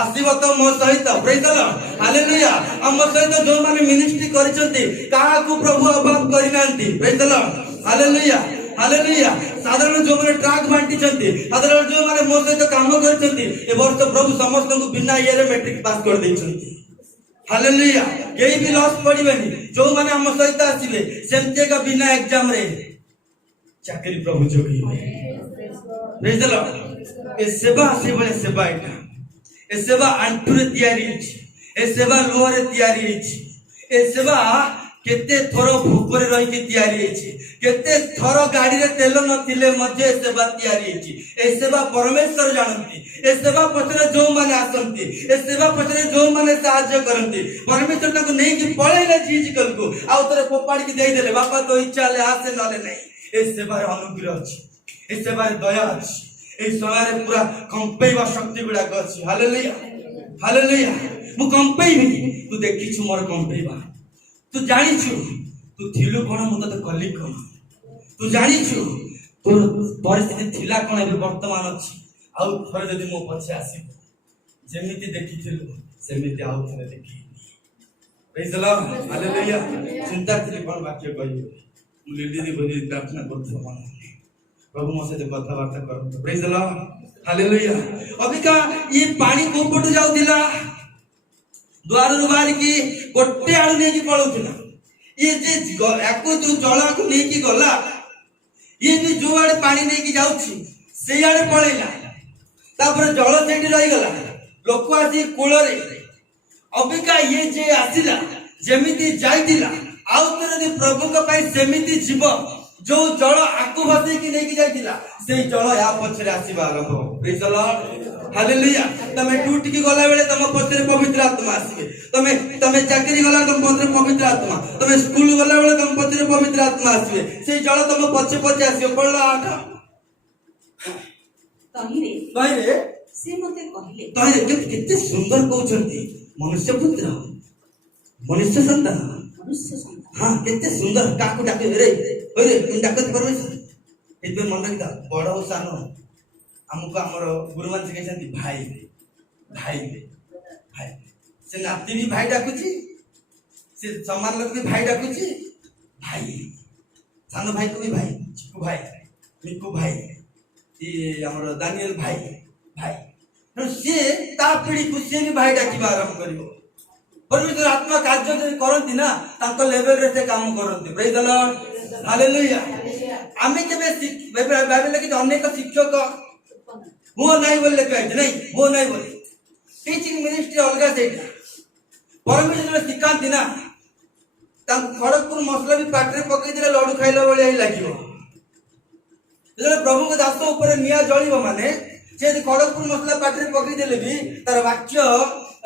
आसीबो तो मो सहित प्रेज द लॉर्ड हालेलुया हम सहित जो माने मिनिस्ट्री करिसंती काहा को प्रभु अभाव करिनांती praise the lord hallelujah hallelujah साधारण जो माने ट्रैक बांटी चंती साधारण जो माने मो सहित काम करिसंती ए वर्ष प्रभु समस्त को बिना ईयर मैट्रिक पास कर देइसंती हालेलुया केही भी लॉस पड़िबेनी जो माने हम सहित आसीबे सेमते का बिना एग्जाम रे चाकरी प्रभु जोगी प्रेज द लॉर्ड ए सेवा से बड़े सेवा एटा ए सेवा अंटुरे तयारी ए सेवा लोहरे तयारी ए सेवा केते थरो भूपरे रही के तयारी केते थरो गाड़ी रे तेल नथिले मध्ये ए सेवा तयारी ए सेवा परमेश्वर जानती ए सेवा पछरे जो माने आसंती ए सेवा पछरे जो माने सहायता करंती परमेश्वर ताको नहीं कि पळेले चीज कल को आ तोरे पोपाड़ी के देई देले बापा तो इच्छा ले आसे नले नहीं ए सेवार अनुग्रह अछि ए सेवार दया अछि ए सेवार पूरा कंपेइबा शक्ति गुडा अछि हालेलुया हालेलुया मु कंपेइबी तू देखिछु मोर कंपेइबा तू जानिछु तू थिलु कोन मु तते कली कोन तू जानिछु तोर परिस्थिति थिला कोन ए वर्तमान अछि आउ थरे जदी मो पछे आसीबो जेमिति देखिथिलु सेमिति आउ थरे देखि प्रेज द लॉर्ड हालेलुया चिंता थिली कोन वाक्य कहियो लेडी दी बनी प्रार्थना करथो मन प्रभु मो सहित कथबार्ता करते। Praise the lord, hallelujah. Abika ये पानी को पटु जाउतिला, द्वार बाहर की गोटे आड़ू नहीं की पड़ुतिला। ये जे एको जो जल को नहीं की गला, ये भी जो आड़े पानी नहीं की जाउछि से आड़े पळेला, तापर जल सेठी रही गला, लोक आसी कूल रे। अबिका ये जे आसिला जेमिति जाइतिला आउ तरे प्रभु का पाई सेमिति जीव, जो जल आकु भसे की नहीं की जाइतिला से जल या पछरे आसीबा आरंभ हो। Praise the lord, hallelujah. तमे ड्यूटी की गला बेले तम पछरे पवित्र आत्मा आसीबे, तमे चाकरी गला तम पछरे पवित्र आत्मा, तमे स्कूल गला बेले तम पछरे पवित्र आत्मा आसीबे, से जल तम पछे पछे आसीबे। पड़ला आठ तहिरे से मते कहिले, तहिरे केते सुंदर कहउछंती, मनुष्य पुत्र, मनुष्य संतान, हाँ केते सुंदर काकु डाके रे ओरे तुम डाकत परमेश्वर। एबे मन रखिता बड़ हो सानो हमको हमर गुरुमान से कहछंती भाई भाई भाई, से नाती भी भाई डाकुची, से समान लोग भी भाई डाकुची भाई, सानो भाई को भी भाई, चिकू भाई, मिकू भाई, ये हमर दानियल भाई भाई, न से ता पीढ़ी को से भी भाई डाकिबा आरंभ करिवो। परमेश्वर आत्मा कार्य जो करती ना तांको लेवल रे से काम करती। Praise the lord, hallelujah. आमे केबे बाइबल के अनेक शिक्षक हो नाही बोलले कहते नहीं, हो नाही बोले टीचिंग मिनिस्ट्री अलगा सेटा। परमेश्वर सिखांती ना तांको खड़गपुर मसला भी पाटरे पकई दिले लडू खाइला बळे ही लागिवो। जले प्रभु के दास ऊपर निया जळिबो माने से खड़गपुर मसला पाटरे पकई देले भी तार वाक्य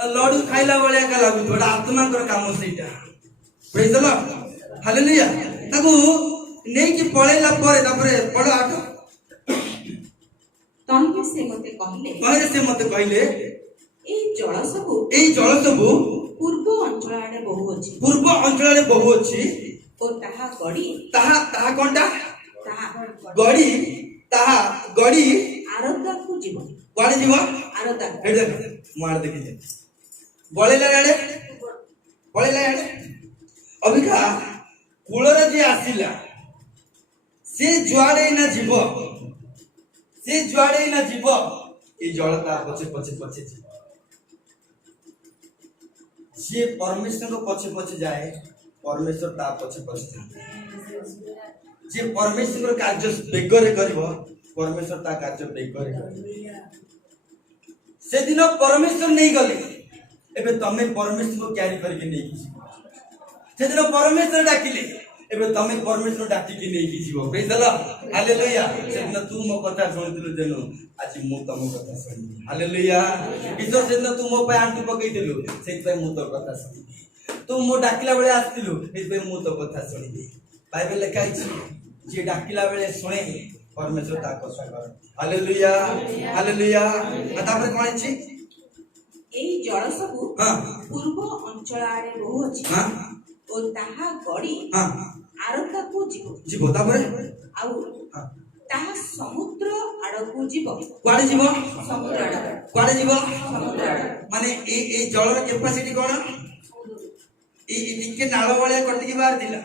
लडू खाइला बळे का लागु बड़ा आत्मा कर काम सेटा। Praise the lord, hallelujah. ताको नै कि पळेला परे तापरे बड़ आठ तहिरे से मते कहिले ए जल सबु पूर्व अंचल आडे बहु अछि, पूर्व अंचल आडे बहु अछि, ओ ताहा कोनटा गड़ी ताहा गड़ी आरदा को जीव वाडे जीव आरदा हेड देख मार देखि जे बळेला आडे अबिका कूलर जे आसिला से जुआडे ना जीव, से जुआडे ना जीव, ए जल ता पछे पछे पछे जीव। जे परमेश्वर को पछे पछे जाए, परमेश्वर ता पछे पछे जाए। जे परमेश्वर कार्य बेगरे करिवो, परमेश्वर ता कार्य बेगरे करिवो। से दिन परमेश्वर नहीं गले, एबे तमे परमेश्वर को क्यारी करके नहीं की। से दिन परमेश्वर डाकिले, एबे तमे परमेश्वर डाकी के नहीं की जीवो। Praise the lord, hallelujah. से दिन तू मो कथा सुनितिलु देनु, आज मो तम कथा सुनि। हालेलुया। ईश्वर से दिन तू मो पे आंटू पकई दिलु, से पे मो तो कथा सुनि। तू मो डाकिला बेले आस्तिलु, ए पे मो तो कथा सुनि। बाइबल लिखाई छी, जे डाकिला बेले सुने परमेश्वर ता कथा कर। Hallelujah, hallelujah. तापर कोन छी एई जल सबु हां पूर्व अंचल आडे बहु अछि, हां ओ ताहा गड़ी हां आरदा को जीव, तापर आउ ताहा समुद्र आडको जीव, क्वाडे जीव, समुद्र आड क्वाडे जीव, समुद्र आड माने ए जलर कैपेसिटी कोन ए टिके नाळ वाले कटकी बाहर दिला।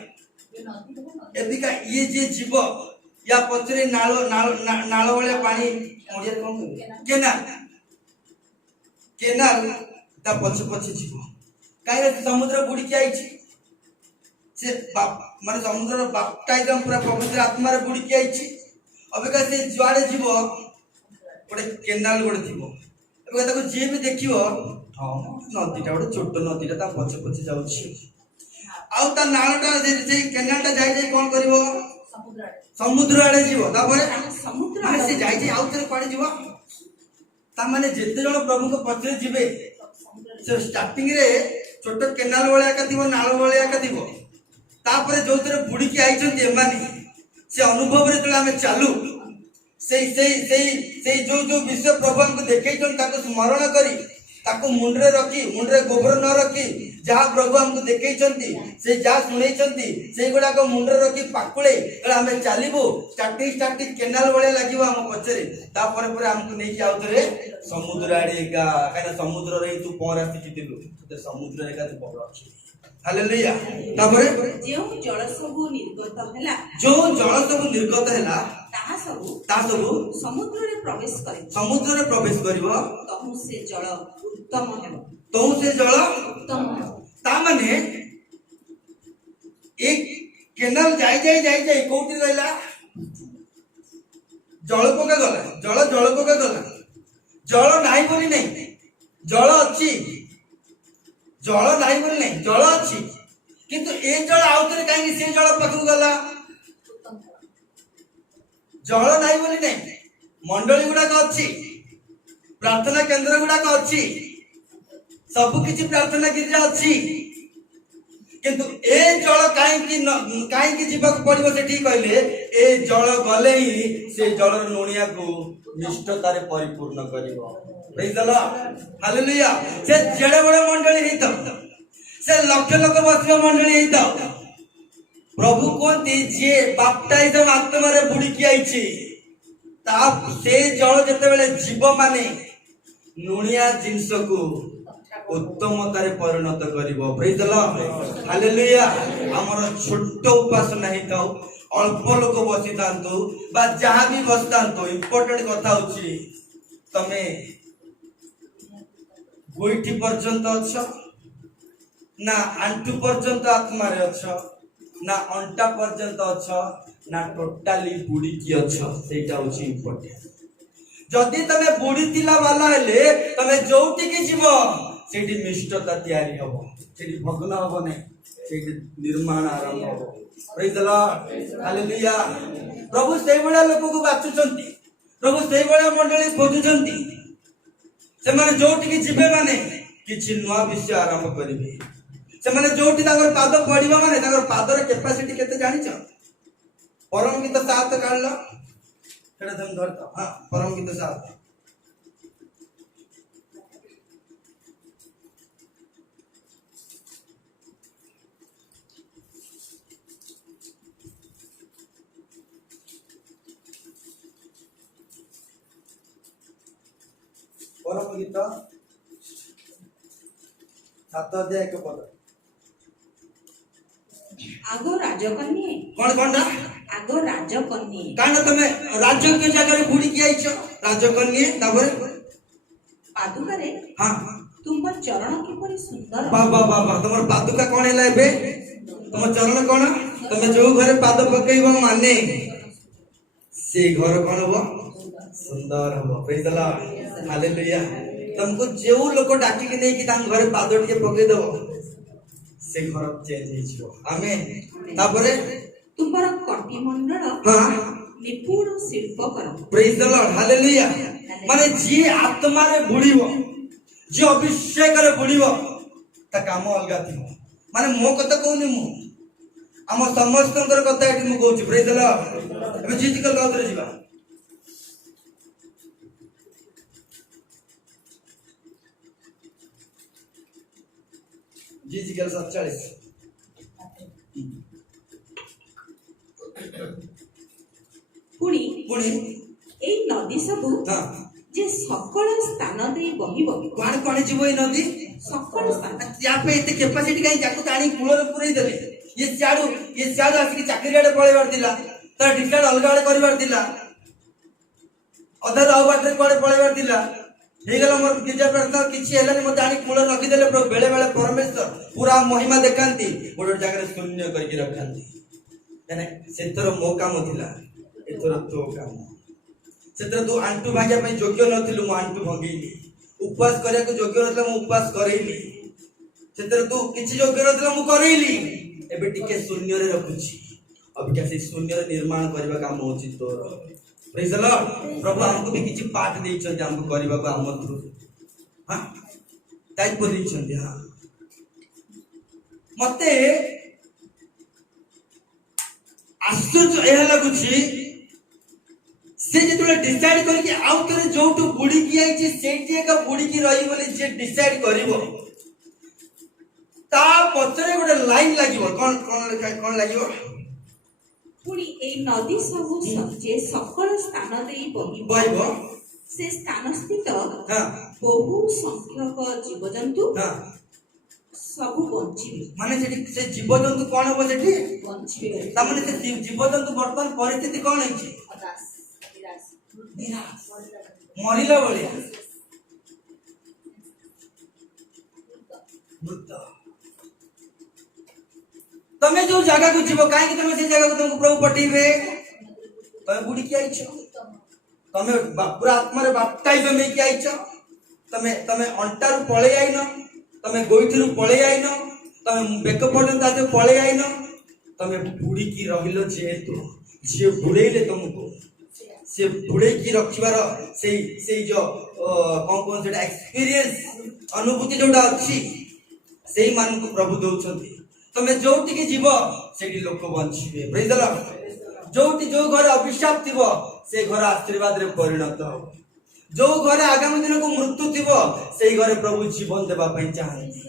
एबिका ये जे जीव या पचरे नाळ वाले पानी ओडिया कोन केनाल ता पछ पछ जीव। काहे समुद्र बुडी के आइछि, से माने समुद्र बाप्टाइजम पूरा पवित्र आत्मा रे बुडी के आइछि। अबेका से जुआडे जीव गोटे केनाल गोटे जीव, एबे ताको जे भी देखिवो हां नदीटा गोटे छोट नदीटा ता पछ पछ जाउछि, आउ ता नाळटा जे केनालटा जाई जाई कोन करिवो समुद्र आडे जीव। तापरे समुद्र आडे से जाई जाई आउ तरे पाडी जीव। ता माने जेते जण प्रभु को पछरे जिवे, से स्टार्टिंग रे छोट केनाल वाले का दिवो, नाळ वाले का दिवो, तापरे जो तरे बुडी के आइछन्ती एमानी से अनुभव रे तले हमें चालू से जो विषय प्रभु हमको देखैछन ताको स्मरण करी, ताको मुंडरे रखी, मुंडरे गोबर न रखी, जहा प्रभु हमको देखैछन्ती से जा सुनैछन्ती से गुडा को मुंडरे रखी पाकुळे एला हमें चालिबो। स्टार्टिंग केनाल वाले लागिवो हम पछरे, तापर पर हमको नै कि आउतरे समुद्र आडे का, काना समुद्र रे तू पहरा सिखितिलु, ते समुद्र रे का तू पहरा अछि। हालेलुया तापरे जो जल सबु निर्गत हैला जो जल सब निर्गत हैला ता सब समुद्र रे प्रवेश करे समुद्र रे प्रवेश करिवो तहु से जल उत्तम हेबो तो से जल उत्तम हेबो ता माने एक केनाल जाई कोठी रहला जल पका गला जल पका गला जल नाही बोली नहीं जल अच्छी जल नाही बोली नहीं जल अच्छी किंतु ए जल आउतरे काहे से जल पकु गला जल नाही बोली नहीं मंडली गुडा अच्छी प्रार्थना केंद्र गुडा अच्छी सब किछि प्रार्थना गिरिजा अच्छी किंतु ए जल काहे जीवाक पड़िबो सेठी कहले ए जल गले ही से जलर नुनिया को निष्ठतारे परिपूर्ण करिवो प्रेज द लॉर्ड हालेलुया से जेडे बड़े मंडली हेत से लक्ष लोक बसिबा मंडली हेत प्रभु कोंती जे बैप्टाइजम आत्मा रे बुडी की आइछि ता से जल जते बेले जीव माने नुनिया जिंस को उत्तमतारे परिणत करिवो प्रेज द लॉर्ड हालेलुया हमर छोट उपासना हेत अल्प लोक बसी थांतो बा जहां भी बसतांतो इंपोर्टेंट कथा होची तमे गोइठी पर्यंत अछ ना आंटू पर्यंत आत्मा रे अछ ना अंटा पर्यंत अछ ना टोटाली बुडी की अछ सेटा होची इंपोर्टेंट जदी तमे बुडी तिला वाला हेले तमे जोउटी की जीवो सेठी मिष्टता तयारी हबो सेठी भग्न हबो नै सेठी निर्माण आरंभ हबो प्रेज द लॉर्ड हालेलुया प्रभु सेई बळा लोक को बाचुचंती प्रभु सेई बळा मंडली खोजुचंती से माने जोटी की जिबे माने किछि नवा विषय आरंभ करिवे से माने जोटी तागर पाद पडिबा माने तागर पादर कैपेसिटी केते जानि छ परम गीत 7 काढलो सेटा तुम धरता हां परम गीत 7 परम गीत 7 अध्याय 1 पद आगो राजकन्ये कोन आगो राजकन्ये कान तमे राज्य के जगह रे बुडी की आइछ राजकन्ये तापर पादुका रे हां तुम चरण किपरि सुंदर बा तमर पादुका कोन हैला एबे तमर चरण कोन तमे जो घरे पाद पकेइबो माने से घर कोन हो सुंदर हो प्रेज द लॉर्ड हालेलुया तुमको जो लोक डाकी के नहीं कि तां घरे पाद टिके पके दो से घर चेंज हो जिवो आमेन तापरे तुमर कटी मंडल हां निपुण शिल्प कर प्रेज द लॉर्ड हालेलुया माने जी आत्मा रे बुडीबो जी अभिषेक रे बुडीबो ता काम अलगा थिबो माने मो कथा कहूनी मु हम समस्तंकर कथा एठी मु कहूची प्रेज द लॉर्ड एबे जीजिकल गाउतरे जीवा जीजिकल 47 पुणी এই নদী সবু हां যে সকল স্থান দেই বহিব कोन जीवो ए नदी সকল স্থান या पे एते कैपेसिटी काई जाको ताणी कूलर पुरई देले ये चाडू आसी चाकरी आडे पळेबार दिला तर डिसाइड अलगा आडे करिबार दिला अदर आउ बाटे कोडे पळेबार दिला हे गेला मोर गिरजा प्रार्थना किछि हेला ने मते आणी कूलर रखि देले बेले बेले परमेश्वर पूरा महिमा देखांती गोडो जगह शून्य करके रखंती यानी सेतर मो काम थिला एतर तो काम सेतर तू आंटू भाग्या पे योग्य नथिलु मो आंटू भंगेली उपवास करिया को योग्य नथला मो उपवास करेली सेतर तू किछि योग्य नथला मो करेली एबे टिके शून्य रे रखुछि अब क्या से शून्य रे निर्माण करबा काम होछि तोर प्रेज द लॉर्ड प्रभु हमको भी किछि पाठ देइ छथि हमको करबा को हम थ्रू हां टाइप को देइ छथि हां मते आश्चर्य एहा लागुछि से जेतले डिसाइड करके आउ करे जोटू बुडी की आइछि सेठी एका बुडी की रही बोली जे डिसाइड करिवो ता पछरे गोटे लाइन लागिवो कोन लागिवो पुणी এই নদী সবু যে সকল স্থান দেই বহিব সে স্থানস্থিত हां বহু সংখ্যক জীবজন্তু हां ସବୁ ବଞ୍ଚିବେ ମାନେ ସେଠି ସେ ଜୀବଜନ୍ତୁ କଣ ହବ ସେଠି? ବଞ୍ଚିବେ ତାମାନେ ସେ ଜୀବଜନ୍ତୁ ବର୍ତ୍ତମାନ ପରିସ୍ଥିତି କଣ ହେଇଛି? ମରିଲା ଭଳିଆ ମୃତ। ତମେ ଯୋଉ ଜାଗାକୁ ଯିବ, କାହିଁକି ତମେ ସେ ଜାଗାକୁ ତମକୁ ପ୍ରଭୁ ପଠେଇବେ? ତମେ ବୁଡିକି ଆଇଛ, ତମେ ପୁରା ଆତ୍ମାରେ ବାପ୍ଟାଇଜମ ହେଇକି ଆଇଛ, ତମେ ତମେ ଅଣ୍ଟାରୁ ପଳେଇ ଆଇନ, ତମେ ଗୋଇଠିରୁ ପଳେଇ ଆଇନ, ତମେ ବେକ ପର୍ଯ୍ୟନ୍ତ ଆଜି ପଳେଇ ଆଇନ, ତମେ ବୁଡିକି ରହିଲ। ଯେହେତୁ ଯିଏ ବୁଡେଇଲେ ତମକୁ, ସେ ବୁଡେଇକି ରଖିବାର ସେଇ ସେଇ ଯୋଉ କଣ କୁହନ୍ତି ସେଟା ଏକ୍ସପିରିଏନ୍ସ, ଅନୁଭୂତି ଯୋଉଟା ଅଛି, ସେଇ ମାନଙ୍କୁ ପ୍ରଭୁ ଦଉଛନ୍ତି। ତମେ ଯୋଉଠିକି ଯିବ ସେଇଠି ଲୋକ ବଞ୍ଚିବେ। ପ୍ରେଜ୍ ଦ ଲର୍ଡ। ଯୋଉଠି ଯୋଉ ଘରେ ଅଭିଶାପ ଥିବ ସେ ଘର ଆଶୀର୍ବାଦରେ ପରିଣତ ହବ। ଯୋଉ ଘରେ ଆଗାମୀ ଦିନକୁ ମୃତ୍ୟୁ ଥିବ ସେଇ ଘରେ ପ୍ରଭୁ ଜୀବନ ଦେବା ପାଇଁ ଚାହାନ୍ତି।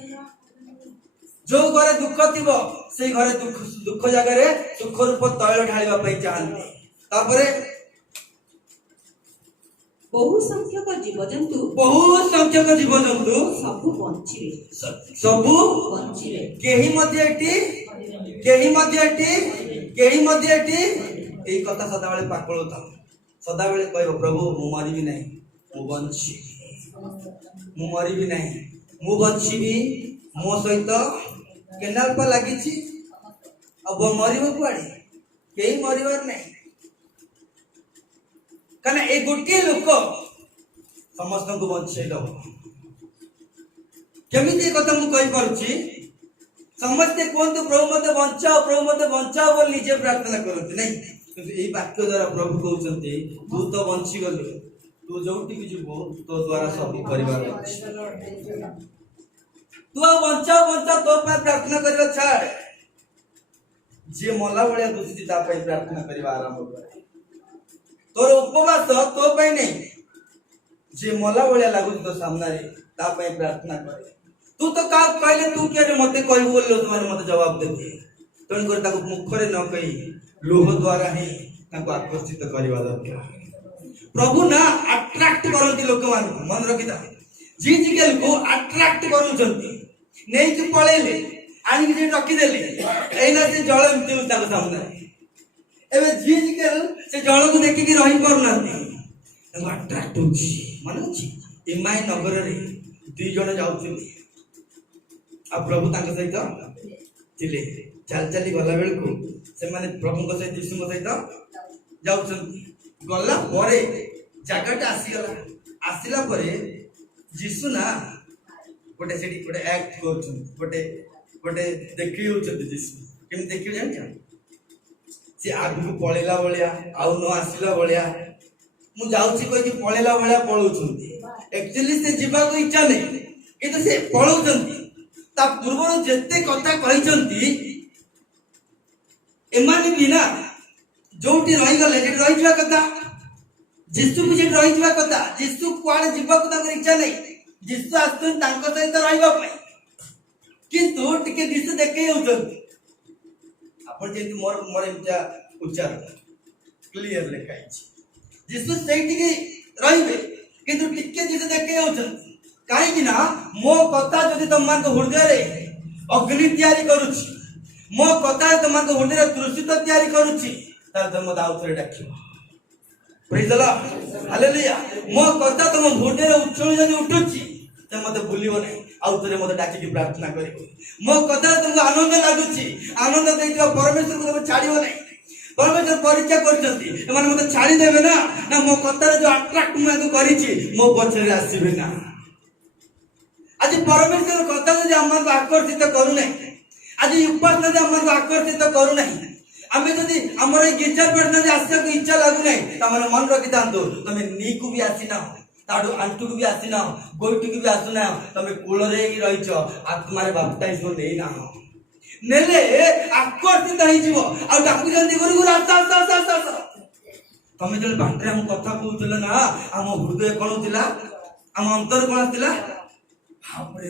ଯୋଉ ଘରେ ଦୁଃଖ ଥିବ ସେଇ ଘରେ ଦୁଃଖ ଜାଗାରେ ସୁଖ ରୂପ ତୈଳ ଢାଳିବା ପାଇଁ ଚାହାନ୍ତି। ତାପରେ ବହୁ ସଂଖ୍ୟକ ଜୀବଜନ୍ତୁ ସବୁ ବଞ୍ଚିବେ ସବୁ ବଞ୍ଚିବେ କେହି ମଧ୍ୟ ଏଠି ଏଇ କଥା ସଦାବେଳେ ପାକଳୁଥାଉ। ସଦାବେଳେ କହିବ, ପ୍ରଭୁ ମୁଁ ମରିବି ନାହିଁ, ମୁଁ ବଞ୍ଚିବି, ମୁଁ ମରିବି ନାହିଁ, ମୁଁ ବଞ୍ଚିବି। ମୋ ସହିତ କେନାଲ ପା ଲାଗିଛି, ଆଉ ମରିବ କୁଆଡେ? କେହି ମରିବାର ନାହିଁ, କାରଣ ଏ ଗୋଟିଏ ଲୋକ ସମସ୍ତଙ୍କୁ ବଞ୍ଚେଇ ଦବ। କେମିତି ଏ କଥା ମୁଁ କହିପାରୁଛି? ସମସ୍ତେ କୁହନ୍ତୁ ପ୍ରଭୁ ମତେ ବଞ୍ଚାଅ, ପ୍ରଭୁ ମତେ ବଞ୍ଚାଅ ବୋଲି ନିଜେ ପ୍ରାର୍ଥନା କରନ୍ତି ନାହିଁ, କିନ୍ତୁ ଏଇ ବାକ୍ୟ ଦ୍ଵାରା ପ୍ରଭୁ କହୁଛନ୍ତି ତୁ ତ ବଞ୍ଚିଗଲୁ, ତୁ ଯୋଉଠିକି ଯିବୁ ତୋ ଦ୍ଵାରା ସବୁ କରିବାର ଅଛି। ତୁ ଆଉ ବଞ୍ଚାଅ ତୋ ପାଇଁ ପ୍ରାର୍ଥନା କରିବା ଛାଡ। ଯିଏ ମଲା ଭଳିଆ ଦୁଷିଛି ତା ପାଇଁ ପ୍ରାର୍ଥନା କରିବା ଆରମ୍ଭ କରେ। ତୋର ଉପବାସ ତୋ ପାଇଁ ନାହିଁ, ଯିଏ ମଲା ଭଳିଆ ଲାଗୁଛି ତୋ ସାମ୍ନାରେ ତା ପାଇଁ ପ୍ରାର୍ଥନା କରେ। ତୁ ତ କାହାକୁ କହିଲେ ତୁ କିଏ ମତେ କହିବୁ ବୋଲି ଲୋକମାନେ ମତେ ଜବାବ ଦେବେ। ତେଣୁକରି ତାକୁ ମୁଖରେ ନ କହି ଲୁହ ଦ୍ଵାରା ହିଁ ତାଙ୍କୁ ଆକର୍ଷିତ କରିବା ଦରକାର। ପ୍ରଭୁ ନା ଆଟ୍ରାକ୍ଟ କରନ୍ତି ଲୋକମାନଙ୍କୁ, ମନେ ରଖିଥା। ଜିଜିକେଲକୁ ଆଟ୍ରାକ୍ଟ କରୁଛନ୍ତି, ନେଇକି ପଳେଇଲେ, ଆଣିକି ସେଠି ରଖିଦେଲେ, ଏଇନା ସେ ଜଳ ଏମିତି ହଉଛି ତାଙ୍କ ସାମ୍ନାରେ। ଏବେ ଜିଜିକେଲ ସେ ଜଳକୁ ଦେଖିକି ରହିପାରୁନାହାନ୍ତି, ତାଙ୍କୁ ଆଟ୍ରାକ୍ଟ ହଉଛି। ମନେ ଅଛି ଇମାଇ ନଗରରେ 2 ଜଣ ଯାଉଥିଲେ, ଆଉ ପ୍ରଭୁ ତାଙ୍କ ସହିତ ଥିଲେ। ଚାଲି ଚାଲି ଗଲା ବେଳକୁ ସେମାନେ ପ୍ରଭୁଙ୍କ ସହିତ ଯୀଶୁଙ୍କ ସହିତ ଯାଉଛନ୍ତି। ଗଲା ପରେ ଜାଗାଟା ଆସିଗଲା। ଆସିଲା ପରେ ଯୀଶୁ ନା ଗୋଟେ ସେଠି ଗୋଟେ ଆକ୍ଟ କରୁଛନ୍ତି, ଗୋଟେ ଦେଖି ହଉଛନ୍ତି। ଯୀଶୁ କେମିତି ଦେଖିବେ ଜାଣିଛ? ସେ ଆଗକୁ ପଳେଇଲା ଭଳିଆ, ଆଉ ନ ଆସିଲା ଭଳିଆ, ମୁଁ ଯାଉଛି କହିକି ପଳେଇଲା ଭଳିଆ ପଳଉଛନ୍ତି। ଆକ୍ଚୁଆଲି ସେ ଯିବାକୁ ଇଚ୍ଛା ନାହିଁ, କିନ୍ତୁ ସେ ପଳଉଛନ୍ତି। ତା ପୂର୍ବରୁ ଯେତେ କଥା କହିଛନ୍ତି, ଏମାନେ ବି ନା ଯୋଉଠି ରହିଗଲେ ସେଠି ରହିଯିବା କଥା, ଯୀଶୁ ବି ସେଠି ରହିଯିବା କଥା। ଯୀଶୁ କୁଆଡେ ଯିବାକୁ ତାଙ୍କର ଇଚ୍ଛା ନାହିଁ, ଯୀଶୁ ଆସୁଛନ୍ତି ତାଙ୍କ ସହିତ ରହିବା ପାଇଁ, କିନ୍ତୁ ଟିକେ ଯୀଶୁ ଦେଖେଇ ହଉଛନ୍ତି। ଆପଣ ଯେମିତି ମୋର ଏମିତିଆ ଉଚ୍ଚାରଣ କ୍ଲିୟର ଲେଖା ହେଇଛି, ଯୀଶୁ ସେଇଠିକି ରହିବେ, କିନ୍ତୁ ଟିକେ ଯୀଶୁ ଦେଖେଇ ହଉଛନ୍ତି। କାହିଁକି ନା ମୋ କଥା ଯଦି ତମମାନଙ୍କ ହୃଦୟରେ ଅଗ୍ନି ତିଆରି କରୁଛି, ମୋ କଥା ତମମାନଙ୍କ ହୃଦୟରେ ତୃଷିତ ତିଆରି କରୁଛି, ତାହେଲେ ତମେ ମତେ ଆଉ ଥରେ ଡାକିବ। ପ୍ରେଜ୍ ଦ ଲର୍ଡ, ହାଲେଲୁୟା। ମୋ କଥା ତମ ହୃଦୟରେ ଉଚ୍ଛଳି ଯଦି ଉଠୁଛି, ତମେ ମତେ ଭୁଲିବ ନାହିଁ, ଆଉ ଥରେ ମତେ ଡାକିକି ପ୍ରାର୍ଥନା କରିବ। ମୋ କଥା ତମକୁ ଆନନ୍ଦ ଲାଗୁଛି, ଆନନ୍ଦ ଦେଇଥିବା ପରମେଶ୍ୱରକୁ ତମେ ଛାଡ଼ିବ ନାହିଁ। ପରମେଶ୍ୱର ପରୀକ୍ଷା କରୁଛନ୍ତି, ଏମାନେ ମତେ ଛାଡ଼ିଦେବେ ନା, ନା ମୋ କଥାରେ ଯୋଉ ଆଟ୍ରାକ୍ଟ ମୁଁ ୟାଙ୍କୁ କରିଛି ମୋ ପଛରେ ଆସିବେ ନା। ଆଜି ପରମେଶ୍ୱର କଥା ଯଦି ଆମମାନଙ୍କୁ ଆକର୍ଷିତ କରୁନାହିଁ, ଆଜି ଉପାସ ଯଦି ଆମମାନଙ୍କୁ ଆକର୍ଷିତ କରୁନାହିଁ, ଆମେ ଯଦି ଆମର ଏଇ ଗିର୍ଜା ପ୍ରାର୍ଥନା ଯଦି ଆସିବାକୁ ଇଚ୍ଛା ଲାଗୁନାହିଁ, ତାମାନେ ମନେ ରଖିଥାନ୍ତୁ, ତମେ ନିକୁ ବି ଆସିନାହ, ତାଠୁ ଆଣ୍ଟୁକୁ ବି ଆସିନାହ, ଗୋଇଠିକୁ ବି ଆସୁନାହ, ତମେ କୂଳରେ ହିଁ ରହିଛ, ଆତ୍ମାରେ ବାପ୍ଟାଇଜମ ନେଇନାହ। ନେଲେ ଆକର୍ଷିତ ହେଇଯିବ, ଆଉ ଡାକୁଛନ୍ତି ଗୁରୁ ଗୁରୁ ଆସ ଆସ ଆସ ଆସ ଆସ। ତମେ ଯେତେବେଳେ ବାଟରେ ଆମ କଥା କହୁଥିଲ ନା, ଆମ ହୃଦୟ କଣ ଥିଲା, ଆମ ଅନ୍ତର କଣ ଥିଲା? ଭାବରେ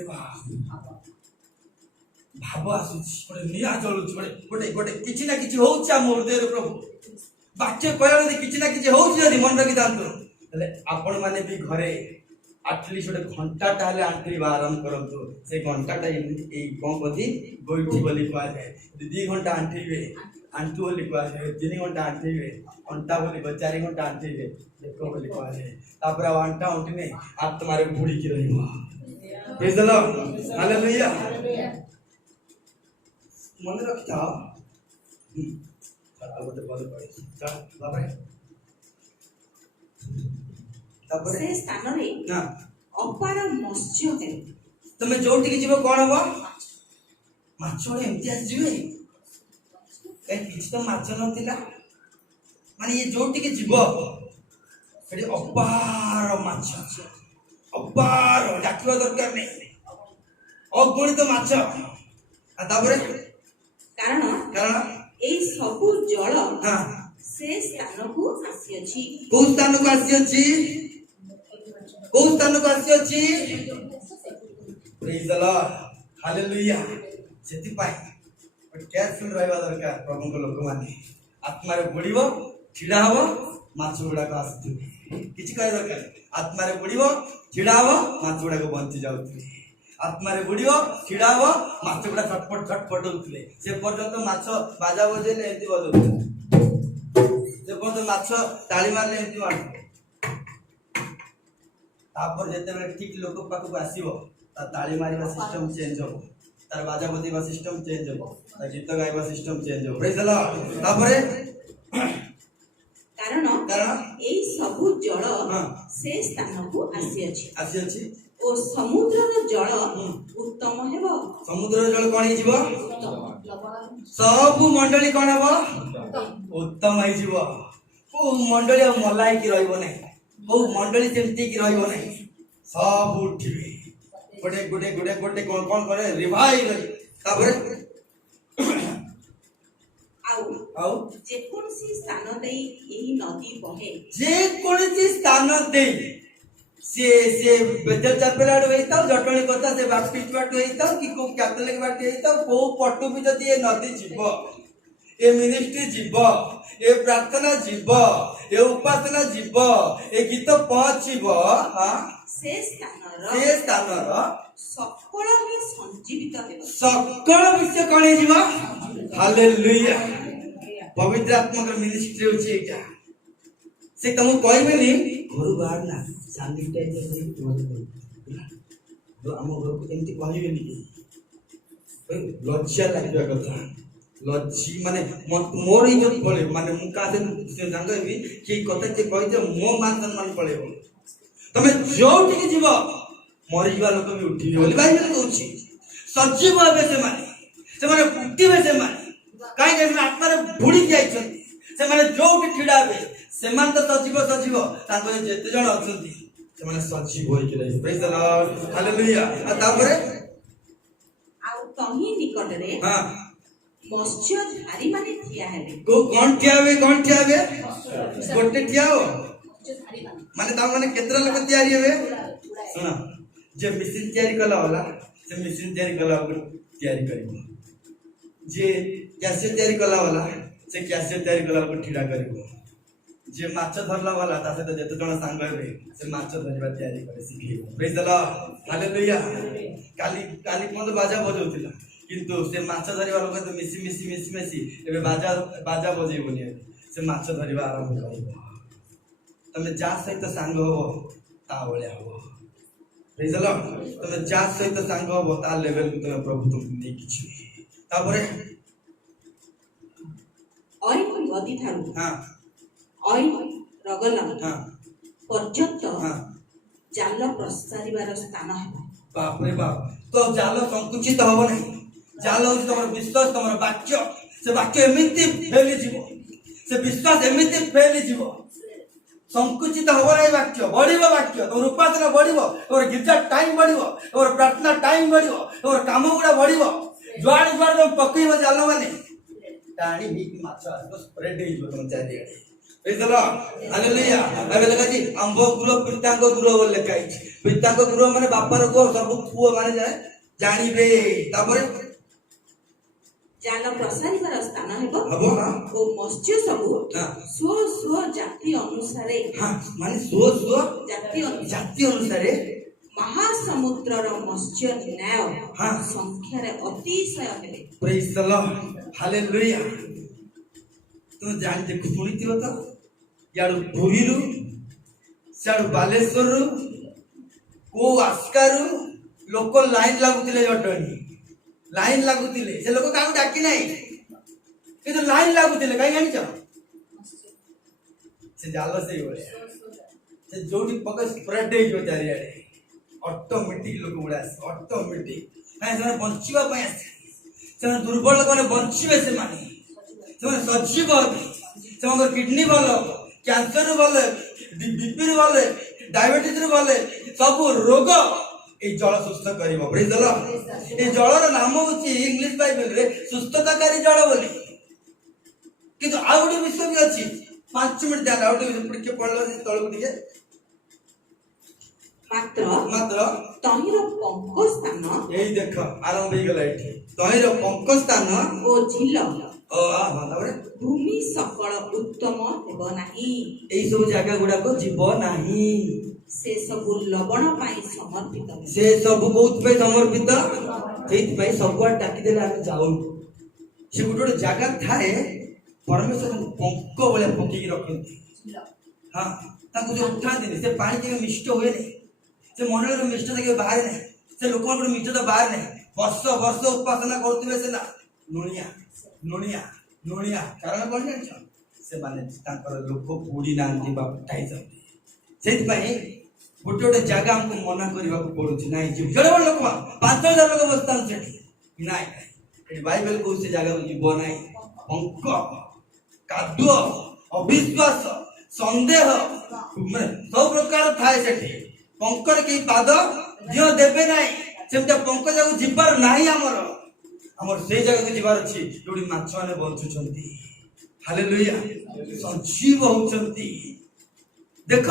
ଭାବ ଆସୁଛି, ଗୋଟେ ନିଆଁ ଜଳୁଛି, ଗୋଟେ କିଛି ନା କିଛି ହଉଛି ଆମ ହୃଦୟରେ। ପ୍ରଭୁ ବାକ୍ୟ କହିଲା ଯଦି କିଛି ନା କିଛି ହଉଛି, ଯଦି ମନେ ରଖିଥାନ୍ତୁ, ହେଲେ ଆପଣ ମାନେ ବି ଘରେ आटलिस्ट गोटे घंटाटा हेले आंठेइबा आरंभ करंतु से घंटाटा एई कोन कथि गोइठी बोली कुआ जाए 2 घंटा आंठेइबे आंटू बोली कुआ जाए 3 घंटा आंठेइबे अंटा बोली 4 घंटा आंठेइबे देखो बोली कुआ जाए तापर अंटा उठी नहीं आप तुम्हारे बुड़ी की रहिबो प्रेज द लॉर्ड हालेलुया मन रखता अब तो बोल पड़े चल तापर से स्थान रे ना अपार मत्स्य है तमे जोठी के जीव कोन हबो माछो एमती आस जीवे ए किछ तो माछ नथिला माने ये जोठी के जीव सेठी अपार माछ अपार डाकिवा दरकार नै अगणित माछ आ तापर कारण ए सबु जल हां से स्थान को आसी अछि को स्थान को आसी अछि को स्थान को आसी अछि प्रेज द लॉर्ड हालेलुया सेति पाई बट केयरफुल रहबा दरकार प्रभु को लोक माने आत्मा रे बुड़ीबो छिडा हबो माछ गुडा को आसी किछि कय दरकार आत्मा रे बुड़ीबो छिडा हबो माछ गुडा को बंची जाउथि आत्मा रे बुड़ीबो छिडा हबो माछ गुडा छटपट होउथले से पर्यंत माछ बाजा बजेले एंती बजौथले से पर्यंत माछ ताली मारले एंती मारथले तापर जेते बेले ठीक लोक पाखु आसीबो ता ताली मारिबा सिस्टम चेंज हो तार बाजा बजेबा सिस्टम चेंज हो ता गीत गाइबा सिस्टम चेंज हो प्रेज द लॉर्ड तापरे कारण ए सबु जल से स्थान को आसी अछि ओ समुद्र रो जल उत्तम हेबो समुद्र रो जल कोन हे जीवो सब मंडली कोन हेबो उत्तम हे जीवो ओ मंडली मलाई की रहइबो नै ओ मंडली सेमती की रहइबो नै सब उठिबे गोटे गोटे गोटे गोटे कोन कोन करे रिवाइव तापर आउ जे कोनसी स्थान देई एही नदी बहे जे कोनसी स्थान देई से बेदर चापेलाड होइता जटणी कथा से बाप्टिस्ट बाट होइता कि को कैथोलिक बाट होइता को पटु भी जदी ए नदी जीव ए मिनिस्ट्री जीव ए प्रार्थना जीव ए उपासना जीव ए गीत पहुंचीब हां से स्थानर सकल ही संजीवित हेबो सकल विषय कोन हे जीव हालेलुया पवित्र आत्मा का मिनिस्ट्री होची एटा से तुम कहबेनी घर बाहर ना सैनिटाइजर करी मत तो हम घर को एमती कहबेनी कि लज्जा लागबा कथा लज्जी माने मोर इज्जत पळे माने मु का से सांगबी कि कथा जे कहते मो मान सम्मान पळेबो तमे जोठी के जीव मरि जीवा लोक भी उठी बोली बाइबल कहूची सजीव हेबे से माने उठिबे से माने काई के आत्मा रे बुड़ी जाइछन से माने जोठी ठिडाबे से मान तो सजीव ताको जेते जण अछंती से माने सजीव होई के रही प्रेज द लॉर्ड हालेलुया आ तापरे आउ तही निकट रे हां मत्स्य धारी माने ठिया हेबे को कोन ठियाबे गोटे ठियाओ माने ता माने केतरा लोक तयारी हेबे सुना जे मशीन तयारी कला होला से मशीन तयारी कला तयारी करिवो जे कैसे तयारी कला वाला से कैसे तयारी कला को ठिडा करिवो जे माछ धरला वाला ता से जते जण सांग हेबे से माछ धरिबा तयारी करे सिखिबो प्रेज द लॉर्ड हालेलुया काली कोन बाजा बजौतिला किंतु से माछ धरिबा लोक तो मिसी एबे बाजा बजै बोली से माछ धरिबा आरंभ करिवो तमे जा सहित सांग हो ता बोले हो प्रेज द लॉर्ड तमे जा सहित सांग हो ता लेवल को तमे प्रभु तुम नै किछि तापरे ओइ नदी थारु हां ओइ रगला हां पर्यंत हां जाल प्रसारिबार स्थान हेबा बाप रे बाप तो जाल संकुचित होबो नै जाल हो तमर विश्वास तमर वाक्य से वाक्य एमिति फैली जीवो से विश्वास एमिति फैली जीवो संकुचित होबो नै वाक्य बढ़िबो वाक्य तोर उपासना बढ़िबो तोर गिरजा टाइम बढ़िबो तोर प्रार्थना टाइम बढ़िबो तोर काम गुडा बढ़िबो जुआड़ तुम पकईबो जाल माने टाणी भी माछ आसो स्प्रेड हेइबो तुम चारि आडे praise the lord hallelujah Bible लेखा जी आंबो गुरो पितांको गुरो बोल लेखा है पितांको गुरो माने बापार को सब पुओ माने जाए जानिबे तापरे ଜାଲ ପ୍ରସାରିବାର ସ୍ଥାନ ହେବ ହବ ହଁ ଓ ମତ୍ସ୍ୟ ସବୁ ହଁ ସ୍ୱ ସ୍ୱ ଜାତି ଅନୁସାରେ ହଁ ମାନେ ସ୍ୱ ଜାତି ଅନୁସାରେ ମହାସମୁଦ୍ରର ମତ୍ସ୍ୟ ନ୍ୟାୟ ହଁ। ସଂଖ୍ୟାରେ ଅତିଶୟ ହେବେ। ପ୍ରେଜ୍ ଦ ଲର୍ଡ ହାଲେଲୁୟା। ତୁମେ ଜାଣି ଦେଖ ଶୁଣିଥିବ ତ ଇଆଡୁ ପୁରୀରୁ ସିଆଡୁ ବାଲେଶ୍ୱରରୁ କୋଉ ଆସ୍କାରୁ ଲୋକ ଲାଇନ ଲାଗୁଥିଲେ ଜଟଣୀ ଲାଇନ ଲାଗୁଥିଲେ ସେ ଲୋକ କାହାକୁ ଡାକି ନାହିଁ କିନ୍ତୁ ଲାଇନ ଲାଗୁଥିଲେ କାହିଁ ଜାଣିଛ ସେ ଜାଲ ସେଇଭଳିଆ ସେ ଯୋଉଠି ପକେଇ ସ୍ପ୍ରେଡ ହେଇଯିବ ଚାରିଆଡେ ଅଟୋମେଟିକ ଲୋକ ଗୁଡା ଆସିବେ ଅଟୋମେଟିକ କାହିଁ ସେମାନେ ବଞ୍ଚିବା ପାଇଁ ଆସିବେ ସେମାନେ ଦୁର୍ବଳ ଲୋକମାନେ ବଞ୍ଚିବେ ସେମାନେ ସଜୀବ ହେବେ ସେମାନଙ୍କର କିଡନୀ ଭଲ ହବ କ୍ୟାନ୍ସରରୁ ଭଲ ହେବେ ବିପିରୁ ଭଲ ହେବେ ଡାଇବେଟିସରୁ ଭଲ ହେବେ ସବୁ ରୋଗ এই জল সুস্থ করিব প্রেজ দ লর্ড এই জলর নাম হচ্ছে ইংলিশ বাইবেলরে সুস্থতাকারী জল বলি কিন্তু ଆଉ ଗୋଟେ ବିଷୟ ବି ଅଛି 5 ମିନିଟ ଧ୍ୟାନ ଆଉ ଗୋଟେ ଟିକେ ପଢିଲ ତଳକୁ ଟିକେ ମାତ୍ର ତହିଁର ପଙ୍କ ସ୍ଥାନ ଏଇ ଦେଖ ଆରମ୍ଭ ହେଇଗଲା ଏଠି ତହିଁର ପଙ୍କ ସ୍ଥାନ ଓ ଝିଲ ତାପରେ ଭୂମି ସକଳ ଉତ୍ତମ ହେବ ନାହିଁ। ଏଇ ସବୁ ଜାଗା ଗୁଡାକ ଯିବ ନାହିଁ ସେ ସବୁ ଲବଣ ପାଇଁ ସମର୍ପିତ ସେ ସବୁ କୋଉଥିପାଇଁ ସମର୍ପିତ ସେଇଥିପାଇଁ ସବୁଆଡେ ଡାକିଦେଲେ ଆମେ ଯାଉନୁ ସେ ଗୋଟେ ଗୋଟେ ଜାଗା ଥାଏ ପରମେଶ୍ୱର ପଙ୍କ ଭଳିଆ ପକେଇକି ରଖନ୍ତି ହଁ ତାଙ୍କୁ ଯୋଉ ଉଠାନ୍ତିନି ସେ ପାଣି କେବେ ମିଷ୍ଟ ହୁଏନି ସେ ମନରେ ମିଷ୍ଟତା କେବେ ବାହାରେ ନାହିଁ ସେ ଲୋକଙ୍କର ମିଷ୍ଟତା ବାହାରେ ନାହିଁ ବର୍ଷ ବର୍ଷ ଉପାସନା କରୁଥିବେ ସେ ନା ଲୁଣିଆ ଲୁଣିଆ ଲୁଣିଆ କାରଣ କଣ ଜାଣିଛ ସେମାନେ ତାଙ୍କର ଲୋକ ବୁଡି ନାହାନ୍ତି ବା ଉଠାଇଛନ୍ତି ସେଇଥିପାଇଁ ଗୋଟେ ଗୋଟେ ଜାଗା ଆମକୁ ମନା କରିବାକୁ ପଡୁଛି ନାଇଁ ଯିବ ଜଣେ ଜଣେ ଲୋକ 5,000 ଲୋକ ବସିଥାନ୍ତି ସେଠି ନାଇଁ ଏଠି ବାଇବେଲ କହୁଛି ସେ ଜାଗାକୁ ଯିବ ନାହିଁ ପଙ୍କ କାଦୁଅ ଅବିଶ୍ୱାସ ସନ୍ଦେହ ସବୁ ପ୍ରକାର ଥାଏ ସେଠି ପଙ୍କରେ କେହି ପାଦ ଦିଅ ଦେବେ ନାହିଁ ସେମିତି ପଙ୍କ ଜାଗାକୁ ଯିବାର ନାହିଁ ଆମର ସେଇ ଜାଗାକୁ ଯିବାର ଅଛି ଯୋଉଠି ମାଛ ମାନେ ବଞ୍ଚୁଛନ୍ତି ହାଲେଲୁୟା ସଜୀବ ହଉଛନ୍ତି ଦେଖ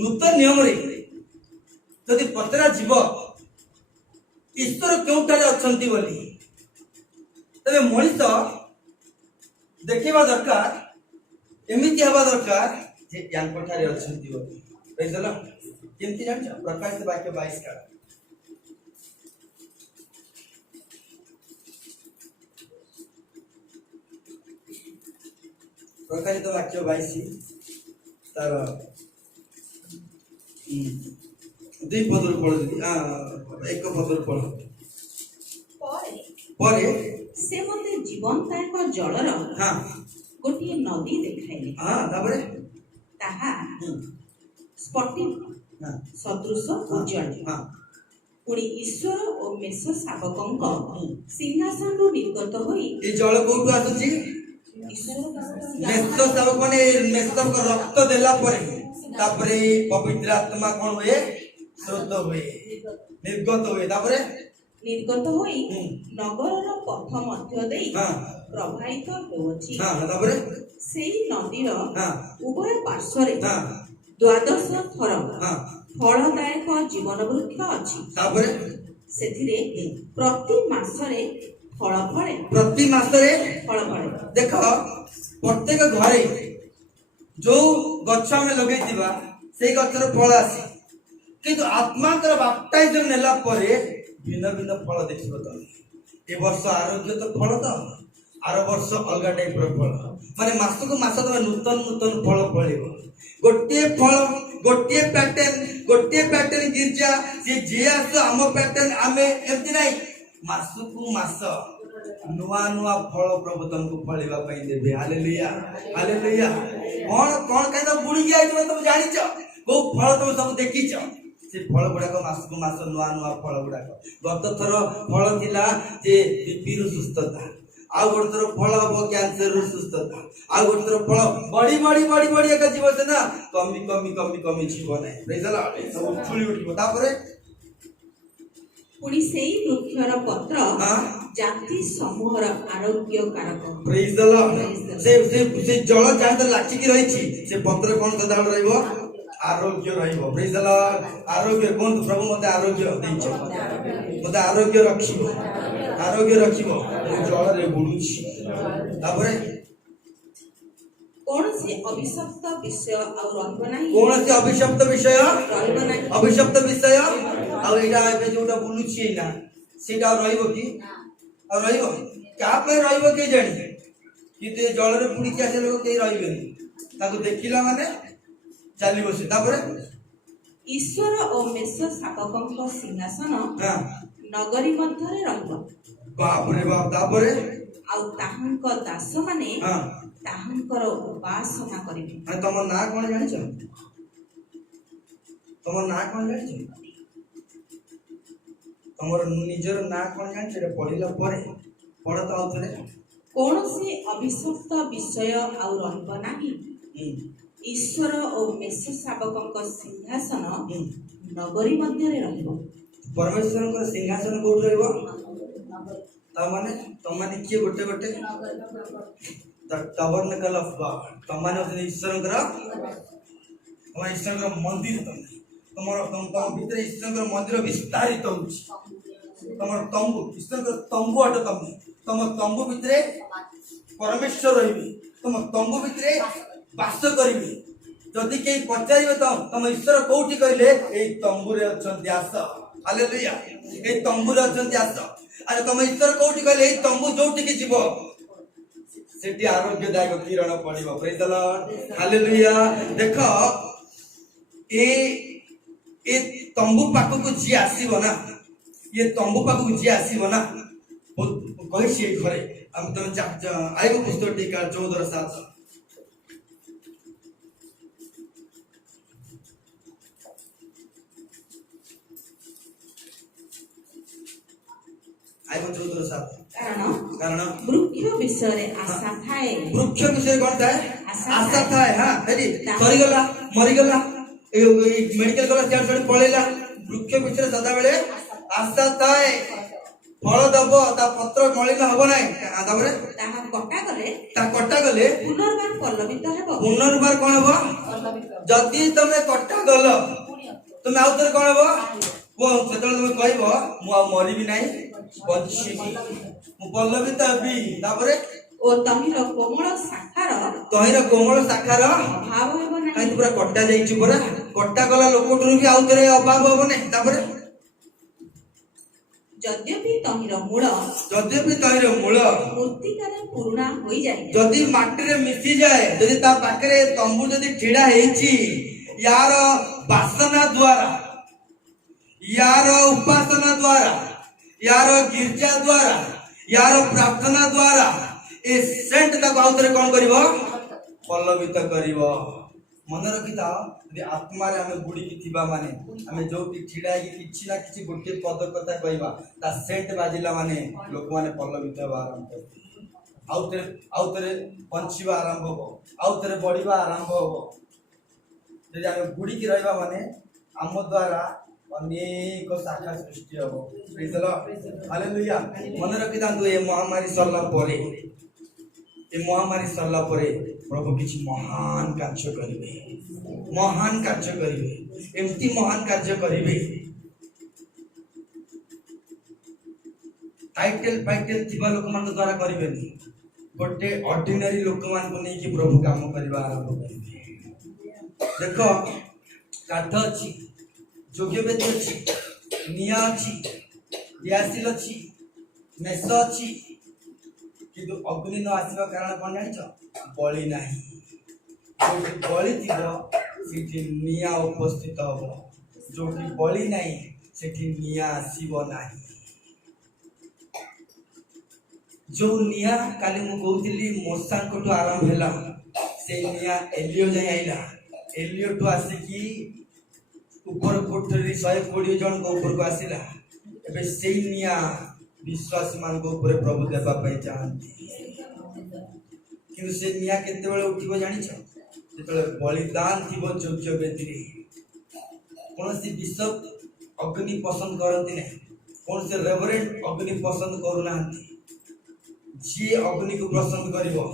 ନୂତନ ନିୟମରେ ଯଦି ପଚରା ଯିବ ଈଶ୍ୱର କେଉଁଠାରେ ଅଛନ୍ତି ବୋଲି ତେବେ ମଣିଷ ଦେଖିବା ଦରକାର ଏମିତି ହେବା ଦରକାର ଯେ ୟାଙ୍କଠାରେ ଅଛନ୍ତି ବୋଲି ବୁଝିଲ କେମିତି ଜାଣିଛ ପ୍ରକାଶିତ ବାକ୍ୟ 22 କାଳ ପ୍ରକାଶିତ ବାକ୍ୟ 22 ତାର 2 ପଦରୁ ପଢୁଛନ୍ତି 1 ପଦରୁ ପଢ ପରେ ସେ ମୋତେ ଜୀବନଦାୟକ ଜଳର ଗୋଟିଏ ନଦୀ ଦେଖାଇଲେ ତାପରେ ତାହା ସ୍ଫଟିକ ସଦୃଶ ଉଜ୍ଜଳ ପୁଣି ଈଶ୍ୱର ଓ ମେଷ ଶାବକଙ୍କ ସିଂହାସନରୁ ନିର୍ଗତ ହୋଇ ଏ ଜଳ କୋଉଠୁ ଆସୁଛି ମେଷ ଶାବକ ମାନେ ମେଷଙ୍କ ରକ୍ତ ଦେଲା ପରେ ତାପରେ ପବିତ୍ର ଆତ୍ମା କଣ ହୁଏ ସ୍ରୋତ ହୁଏ ନିର୍ଗତ ହୁଏ ତାପରେ ନିର୍ଗତ ହୋଇ ନଗରର ପଥ ମଧ୍ୟ ଦେଇ ପ୍ରବାହିତ ହେଉଅଛି ତାପରେ ସେଇ ନଦୀର ଉଭୟ ପାର୍ଶ୍ୱରେ 12 ଥର ଫଳଦାୟକ ଜୀବନ ବୃକ୍ଷ ଅଛି ତାପରେ ସେଥିରେ ପ୍ରତି ମାସରେ ଫଳ ଫଳେ ଦେଖ ପ୍ରତ୍ୟେକ ଘରେ ଯୋଉ ଗଛ ଆମେ ଲଗେଇଥିବା ସେଇ ଗଛର ଫଳ ଆସେ କିନ୍ତୁ ଆତ୍ମାଙ୍କର ବାପ୍ଟାଇଜମ ନେଲା ପରେ ଭିନ୍ନ ଭିନ୍ନ ଫଳ ଦେଖିବ ତମେ ଏ ବର୍ଷ ଆରୋଗ୍ୟ ତ ଫଳ ତ ଆର ବର୍ଷ ଅଲଗା ଟାଇପ ର ଫଳ ମାନେ ମାସକୁ ମାସ ତମେ ନୂତନ ଫଳ ଫଳିବ ଗୋଟିଏ ଫଳ ଗୋଟିଏ ପ୍ୟାଟର୍ନ ଗିର୍ଜା ସେ ଯିଏ ଆସୁ ଆମ ପ୍ୟାଟର୍ନ ଆମେ ଏମିତି ନାହିଁ ମାସକୁ ମାସ ନୂଆ ଫଳ ପ୍ରଭୁ ତମକୁ ଫଳିବା ପାଇଁ ଦେବେ ହାଲେଲୁୟା ହାଲେଲୁୟା କଣ କାହିଁ ତମେ ବୁଣିକି ଆଇଥିବ ତମେ ଜାଣିଛ କୋଉ ଫଳ ତମେ ସବୁ ଦେଖିଛ ସେ ଫଳ ଗୁଡାକ ମାସକୁ ମାସ ନୂଆ ଫଳ ଗୁଡାକ ଗତ ଥର ଫଳ ଥିଲା ଯେ ବିପିରୁ ସୁସ୍ଥତା ଆଉ ଗୋଟେ ଥର ଫଳ ହବ କ୍ୟାନ୍ସରରୁ ସୁସ୍ଥତା ଆଉ ଗୋଟେ ଥର ଫଳ ବଢି ଏକା ଯିବ ସେ ନା କମି ଯିବ ନାହିଁ ସବୁ ଫୁଳି ଉଠିବ ତାପରେ ପୁଣି ସେଇ ବୃକ୍ଷର ପତ୍ର ଜାତି ସମୂହର ଆରୋଗ୍ୟ କାରକ ପ୍ରେଜ୍ ଦ ଲର୍ଡ ସେ ଜଳ ଯାହା ଲାଚିକି ରହିଛି ସେ ପତ୍ର କଣ ସଦାବେଳେ ରହିବ आरोग्य रहिबो प्रेज द लॉर्ड आरोग्य कोन प्रभु मते आरोग्य दैछ मते आरोग्य रखिबो जल रे बुडुछि तापरे कौन से अभिशप्त विषय और रहब नाही कोन से अभिशप्त विषय आ एटा एबे जोटा बुलुछि ना सेटा रहिबो कि आ रहिबो का पे रहिबो के जानि कि ते जल रे बुडी के आसे लोग के रहिबेनी ताको देखिला माने चाली बसे तापरे ईश्वर और मेष शापकଙ୍କ सिंहासन हां नगरी मध्यरे रहब बाप रे बाप तापरे आउ ताहंक दास माने हां ताहंकर उपासना करिवे अरे तमर ना कोन जानि छ तमर ना कोन जानि छ तमर निजर ना कोन जानि छ पढिला परे पढ त आउथरे कौन से अभिशप्त विषय और रहब नाही ईश्वर और मेष शापकଙ୍କ सिंहासन नगरी मध्यरे रहब परमेश्वर को सिंहासन कोठ रहबो ता माने तम माने के गोटे गोटे द टबरनेकल ऑफ गॉड तम माने ईश्वर कर हम ईश्वर का मंदिर तमर तम भीतर ईश्वर का मंदिर विस्तारित होउछि तमर तंबू ईश्वर का तंबू अट तम तंबू भीतर परमेश्वर रहिबे तम तंबू भीतर बास करिबे जदि के पचारिबे तम ईश्वर कोठी कहले ए तंबू रे अछंती आस हालेलुया ए तंबू रे अछंती आस अरे तम ईश्वर कोठी कहले ए तंबू जोठी के जीवो सेठी आरोग्यदायक किरण पड़िबो प्रेज द लॉर्ड हालेलुया देखो ए तंबू पाखु को जी आसीबो ना ये तंबू पाखु को जी आसीबो ना कहि से घरे हम तुम आइबो पुस्तक टीका 14:7 आइबो 14:7 कारण वृक्ष विषय आशा थाए वृक्ष विषय कोन थाए आशा थाए हां हेडी सरी गला मरी गला ए मेडिकल गला चार छड़ी पळेला वृक्ष विषय सदा बेले आशा थाए फल दबो ता पत्र मलिन हबो नै ताबरे ता कटा गले पुनर्बार पल्लवित हेबो पुनर्बार कोन हबो जदी तमे कटा गल तमे आउतर कोन हबो वो सेतल तमे कहबो मु आ मरि भी नै बंचिबी मु पल्लवित हेबी ताबरे ओ तहिर कोमल शाखार भाव हेबो नै काई पूरा कटा जाईची पूरा कटा गला लोकटरू भी आउतरे अभाव हबो नै ताबरे यद्यपि तहिर मूल मूर्तिकारे पुरुणा होई जाय जदी माटी रे मिसी जाए जदी ता पाकरे तंबू जदी ठिडा हेची यार वासना द्वारा यार उपासना द्वारा यार गिरजा द्वारा यार प्रार्थना द्वारा ए सेंट तक आउतरे कोन करिवो पल्लवित करिवो मन रखिता यदि आत्मा रे हमें बुडी की थिबा माने हमें जो कि ठिडा की किछि ना किछि गोटे पद कथा कहबा ता सेंट बाजिला माने लोक माने पल्लवित हेबा आरंभ करते आउतरे पंचिबा आरंभ हो आउतरे बढिबा आरंभ हो यदि हमें बुडी की रहबा माने हम द्वारा अनेक शाखा सृष्टि हो प्रेज द लॉर्ड हालेलुया मन रखिता ए महामारी सरला परे प्रभु किछि महान कार्य करिवे एमती महान कार्य करिवे टाइटल थिबा लोक मान द्वारा करिवेनी गोटे ऑर्डिनरी लोक मान को नै कि प्रभु काम करबा आरंभ करिवे देखो काठ अछि जोग्य बेद अछि निया अछि दियासिल अछि मेष अछि किंतु अग्नि न आसीबा कारण कोन जानि छ बळी नाही जोटी बळी थिबो सेठी निया उपस्थित हो जोटी बळी नाही सेठी निया आसीबो नाही जो निया काली मु कहउतिली मोसांकटो आरंभ भेला से निया एलियो जाय आइला एलियो तो आसी की ऊपर कोठरी 120 जन को ऊपर को आसीला एबे सेई निया विश्वास मान को ऊपर प्रभु देबा पई चाहंती किंतु से निया केते बेले उठिबो जानि छ जेतले बलिदान थिबो जोग्य बेदिरे कोनसी बिशप अग्नि पसंद करंती नै कोनसे रेवरेंट अग्नि पसंद करू नांती जी अग्नि को पसंद करिवो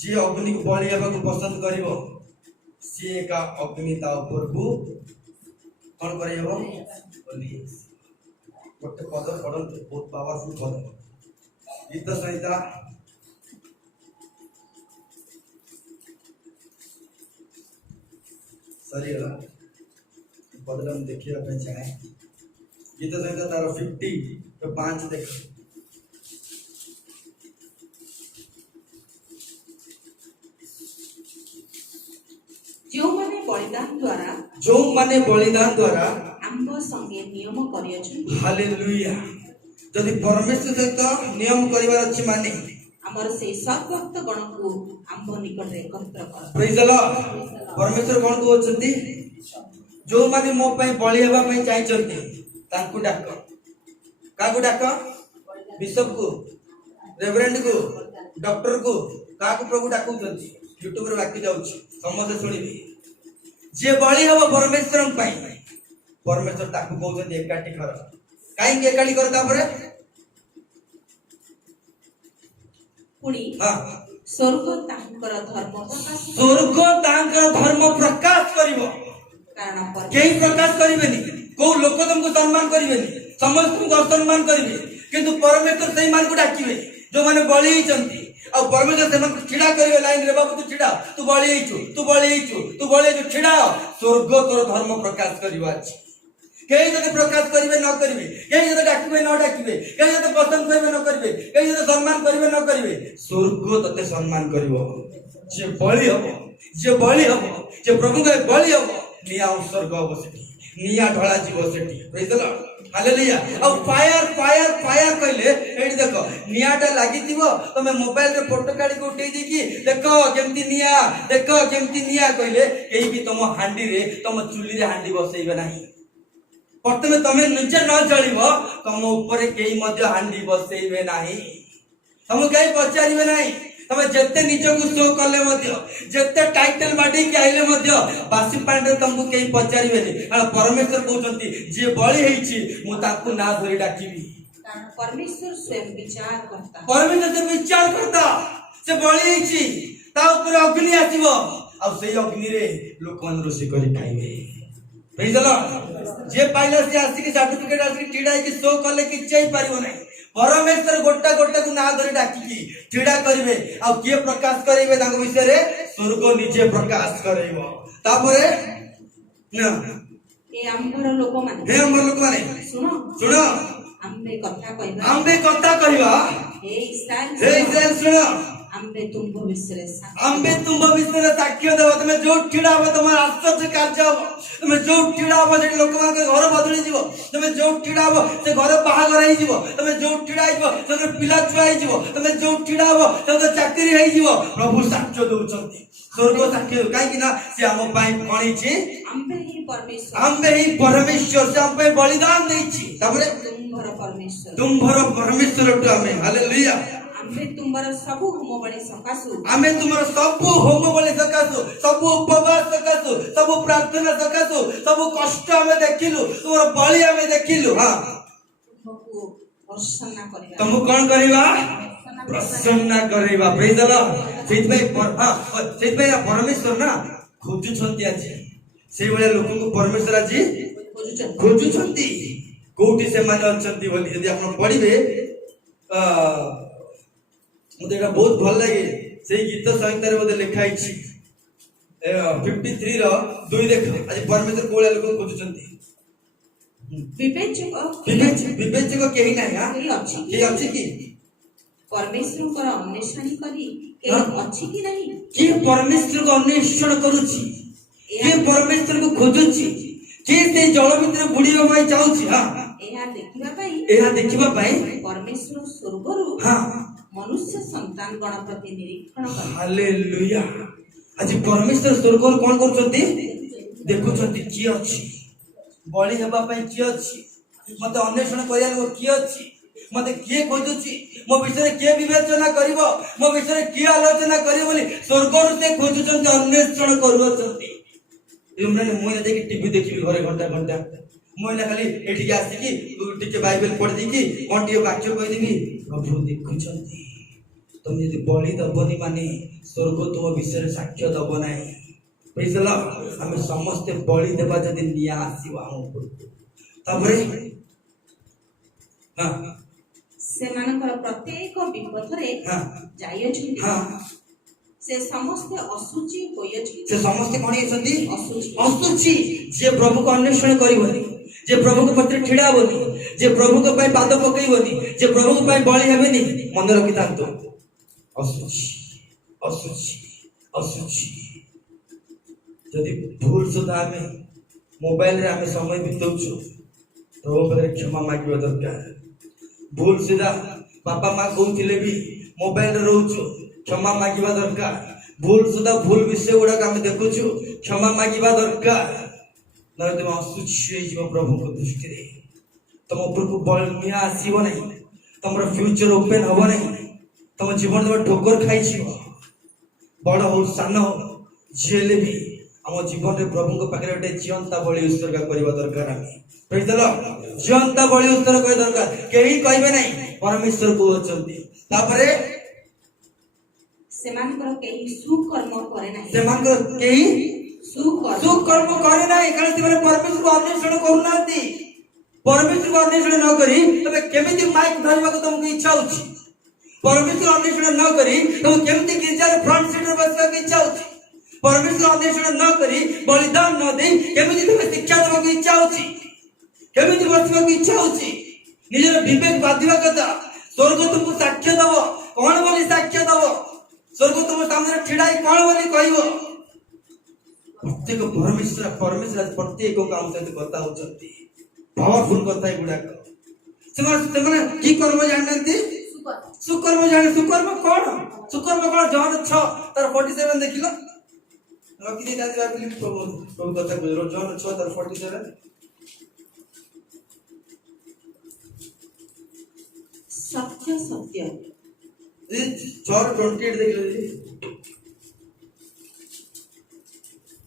जी अग्नि को बलि हेबा को पसंद करिवो सी का अग्नि ता ऊपर को कौन करे हो बोली गोटे पद पढ़न बहुत पावरफुल पद गीत संहिता सरी गला पदला हम देखिए अपने चाहे गीत संहिता तार 50 तो 5 देख जो माने बलिदान द्वारा आंब संगे नियम करियछन हालेलुया जदि परमेश्वर सहित नियम करिवार अछि माने हमर से सब भक्त गण को आंब निकट रे एकत्र कर प्रेज द लॉर्ड परमेश्वर कोन को अछंती जो माने मो पई बलि हेबा पई चाहि चंती तांकु डाक काकु डाक बिशप को रेवरेंड को डॉक्टर को काकु प्रभु डाकु चंती यूट्यूब रे बाकी जाउची समझे सुनिबे जे बलि हेबो परमेश्वर पई परमेश्वर ताकु कहउछन एकाठी कर काई के एकाठी कर तापरे पुणी हां स्वर्ग तांकर धर्म प्रकाश स्वर्ग तांकर धर्म प्रकाश करिवो कारण पर केही प्रकाश करिवेनी को लोक तुमको सम्मान करिवेनी समस्त तुमको असम्मान करिवे किंतु परमेश्वर सही मान को डाकिवे जो माने बलि हिचंती आ परमेश्वर से मन छिड़ा करिवे लाइन रे बाबू तू छिड़ा तू बलि हिचु छिड़ा स्वर्ग तोर धर्म प्रकाश करिवा अछि केही जदि प्रकाश करिवे न करिवे केही जदि डाकिवे न डाकिवे केही जदि पसंद करिवे न करिवे केही जदि सम्मान करिवे न करिवे स्वर्ग तते सम्मान करिवो जे बलि हबो जे प्रभु के बलि हबो निया स्वर्ग हबो सेठी निया ढळा जीव सेठी प्रेज द लॉर्ड हालेलुया अब फायर कहले एठी देखो नियाटा लागिथिबो तमे मोबाइल रे फोटो काढी के उठेई दी कि देखो केमती निया कहले केही भी तम हांडी रे तम चुली रे हांडी बसैबे नाही प्रथमे तमे निजे न जळिबो तम ऊपर केही मध्य हांडी बसैबे नाही तम केही पचारिबे नाही तमे जत्ते निजो को शो करले मध्य जत्ते टाइटल बाडी के आइले मध्य बासी पांडे तुमको केही पचारिबे नहीं कारण परमेश्वर कहउचंती जे बळी हेछि मु ताकू ना धरि डाकिबी कारण परमेश्वर स्वयं विचार करता परमेश्वर से विचार करता से बळी हेछि ता ऊपर अग्नि आसीबो आ सेही अग्नि रे लोक मन रोसी करी खाइबे प्रेज द लॉर्ड जे पाइला से आसी के सर्टिफिकेट आसी टिडाई के शो करले कि चई पारिबो नहीं परमेश्वर गोटा को ना धरि डाकी छिड़ा करिवे आ के प्रकाश करिवे तांग विषय रे स्वर्ग निजे प्रकाश करैबो तापरे न ए आम्बर लोक माने सुनो आम्बे कथा कहबा हे इस्राएल सुनो आम्बे तुम भविष्य साक्ष्य देव तुम जो ठिड़ा हो तुम आश्चर्य कार्य हो तुम जो ठिड़ा हो से लोक मान घर बदली जीव तुम जो ठिड़ा हो से घर बाहागर हो जीव तुम जो ठिड़ा हो से पिला छुआ हो जीव तुम जो ठिड़ा हो से चाकरी हो जीव प्रभु साक्ष्य दउचंती स्वर्ग साक्ष्य काई कि ना से हम पाई कोणी छी आम्बे ही परमेश्वर से हम पे बलिदान देछि तबरे तुम भर परमेश्वर टु हमें हालेलुया आम्बे तुमर सबु होम बळी सकासु आमे तुमर सबु होम बळी सकासु सबु उपवास सकासु सबु प्रार्थना सकासु सबु कष्ट हमें देखिलु तुमर बळी हमें देखिलु हां तुमको प्रसन्न करिबा तुम कोन करिबा प्रसन्न करिबा प्रेज द लॉर्ड सेत भाई परमेश्वर ना खोजु छंती आज से वाले लोक को परमेश्वर आज खोजु छंती कोठी से माने अछंती बोली यदि आपण पढिबे मुझे एटा बहुत भल लगे से गीत संहिता रे मते लिखा हिची 53 रो 2 देख आज परमेश्वर कोला लोक खोजुचंती विवेचक केही नाही हां के अछि कि परमेश्वर को अन्वेषण करी के अछि कि नहीं के परमेश्वर को अन्वेषण करूची के परमेश्वर को खोजुची के से जल भितर बुडीबा पई चाहूची हां एहा देखिबा पई परमेश्वर स्वर्गरु हां मनुष्य संतान गण प्रति निरीक्षण कर हालेलुया आज परमेश्वर स्वर्ग कोन करछंती देखुछंती की अछि बळी हेबा पई की अछि मते अन्वेषण करिया लोक की अछि मते के खोजुची मो विषय के विवेचना करिवो मो विषय के आलोचना करिवो बोली स्वर्ग से खोजुछंती अन्वेषण करूछंती एमने मोय देखि टीवी देखिबी घरे घंटा घंटा मोय ना खाली एठी के आसी कि टिके बाइबल पढ दी कि कोन टिके वाक्य कहि देबी प्रभु देखुछंती तुम यदि बळी दबनी माने स्वर्ग तुम विषय साक्ष्य दब नाही प्रेज द लॉर्ड आमे समस्त बलि देबा जदी निया आसीबो हम ऊपर तापरे हां सेमानकर प्रत्येक विपथरे हां जाइअछन्ति हां से समस्त असुचि होइअछन्ति से समस्त कोन अछंती असुचि असुचि जे प्रभु को अन्वेषण करिवनी जे प्रभु को पत्र ठिडावनी जे प्रभु को पय पाद पकईवनी जे प्रभु को पय बलि हेबेनी मन रखि तांतो असुचि असुचि असुचि जदि भूल सुधा आमे मोबाइल रे आमे समय बितौछु प्रभु पदरे क्षमा मागिबा दरकार भूल सीधा बापा माँ कहते भी मोबाइल रोचु क्षमा मागिबा दरकार भूल सुधा भूल विषय गुड़ा आम देखुचु क्षमा मागिबा दरकार ना तुम असुचि प्रभु को दृष्टि तुम ऊपर को बल निया आसीबो नहीं तुम फ्यूचर ओपन हबो नहीं तुम जीवन तुम ठोकर खाई बड़ हो सान हो झीले भी आम जीवन में प्रभु को पाखे गोटे जीवंता बलि उत्सर्ग करवा दरकार आम प्रेज द लॉर्ड जीवंता बलि उत्सर्ग करवा दरकार केही कहबे नहीं परमेश्वर को अछंती तापरे सेमानकर केही सुकर्म करे नाही सेमानकर केही सुकर्म करे नाही कारण से परमेश्वर को अन्वेषण करूनांती परमेश्वर को अन्वेषण न करी तबे केमिति माइक धरबा को तुमको इच्छा होची परमेश्वर अन्वेषण न करी तुम केमिति गिरजार फ्रंट सीट रे बसबा की इच्छा होची परमेश्वर अन्वेषण न करी बलिदान न दे केमिति तुम शिक्षा देबा की इच्छा होची केमिति बसबा की इच्छा होची निजर विवेक बाधिबा कथा स्वर्ग तुमको साक्ष्य दबो कोन बोली साक्ष्य दबो स्वर्ग तुम सामने ठिड़ाई कोन बोली कहबो प्रत्येक परमेश्वर परमेश्वर प्रत्येक काम सहित कथा होचंती पावरफुल कथा गुडा से की कर्म जानते सुकर्म जाने सुकर्म कौन जॉन 6 तार 47 देखिलो रखी दे दादी बाबली प्रभु कथा गुजरो जॉन 6 तार 47 सत्य सत्य ये 4:28 देखिलो जी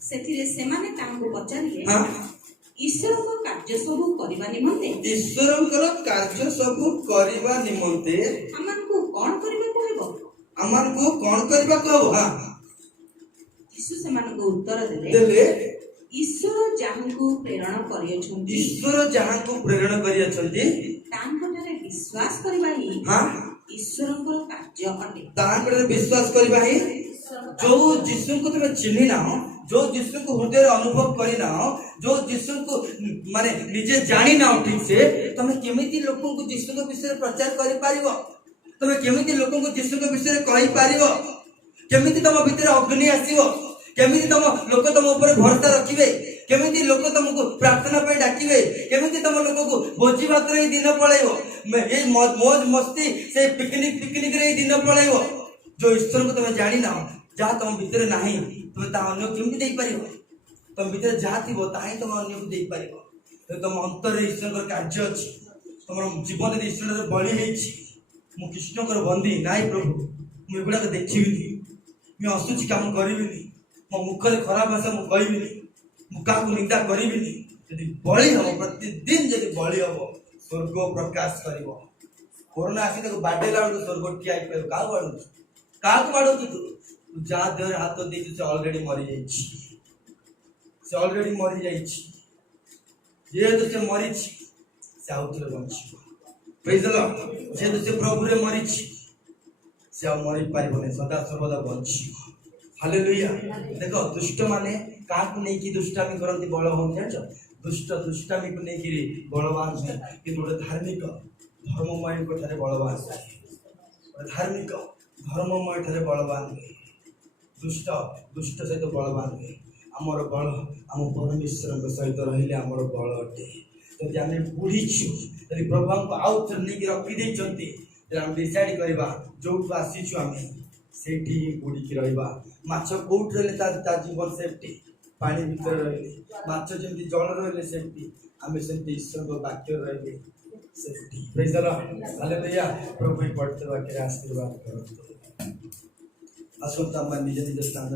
सेथिरे सेमाने तांको पचारिले हां ईश्वर को कार्य सब करबा निमंते ईश्वरଙ୍କର କାର୍ଯ୍ୟ ସବୁ କରିବା ନିମନ୍ତେ हमनको कोन करबा कहबो ଆମମାନଙ୍କୁ କଣ କରିବାକୁ ହବ हां यीशु सेमानको उत्तर देले ଦେଲେ ईश्वर जाहंको प्रेरणा करियछन्ति ईश्वर ଯାହାଙ୍କୁ ପ୍ରେରଣ କରିଅଛନ୍ତି तांकोଠାରେ विश्वास करबा ही हां ईश्वरଙ୍କର କାର୍ଯ୍ୟ ଅଟେ ତାଙ୍କର विश्वास କରିବା ହିଁ जो यीशु को तुम चिन्ह ना जो यीशु को हृदय अनुभव करी ना जो यीशु को माने निजे जानी ना ठीक से तुम केमिति लोगों को यीशु के विषय में प्रचार करि पारिबो तुम केमिति लोगों को यीशु के विषय में कहि पारिबो केमिति तुम भीतर अग्नि आसीबो केमिति तुम लोक तुम ऊपर भरोसा रखिबे केमिति लोक तुमको प्रार्थना पे डाकिबे केमिति तुम लोक को भोजी भात रे दिन पळेबो ए मौज मस्ती से पिकनिक रे दिन पळेबो जो ईश्वर को तुम जानी ना जहाँ तुम भीतर नहीं तुम ता अन्य केमती दे पारिबो तुम भीतर जहाँ थिबो ताही तुम अन्य को दे पारिबो तो तुम अंतर ईश्वर कार्य अछि तुम जीवन रे ईश्वर रे बलि हेछि मु कृष्ण कर बंदी नाई प्रभु मु एगुडा को देखिबिनी मैं असुचि काम करिबिनी मो मुख रे खराब भाषा मु कहबिनी मु का को निंदा करिबिनी यदि बलि हो प्रतिदिन यदि बलि हो स्वर्ग प्रकाश करिवो कोरोना आसी तक बाडेला स्वर्ग टिया का बाडू का बाडू तू जहाँ देह हाथ दे से ऑलरेडी मरी जाइछि से ऑलरेडी मरी जाइछि जेहेतु से मरिछि से आउथरे बंचिबो प्रेज द लॉर्ड जेहेतु से प्रभु रे मरिछि से आ मरि पारिबो नै सदा सर्वदा बंचिबो हालेलुया देखो दुष्ट माने काक नै की दुष्टामी करंती बळ हो जान्छ दुष्ट दुष्टामी को नै की बलवान है कि गोटे धार्मिक धर्ममय को थारे बलवान है धार्मिक धर्ममय थारे बलवान है दुष्ट दुष्ट सहित बलवान है आमर बल आम परमेश्वर सहित रहिले आमर बल अटे जदि आम बुढ़ीछु यदि प्रभु हमको आउ थे नहीं रखी देते आम डिसाइड करवा जो आसीचु आम से बुड़िकी रहा माछ कौट रही जीवन सेफ्टी पानी भीतर रही माछ जमी जल रही सेफ्टी आम से ईश्वर वाक्य रही safety praise the lord hallelujah प्रभु पढ़ते वाक्य आशीर्वाद करते आसंता निज निज स्थान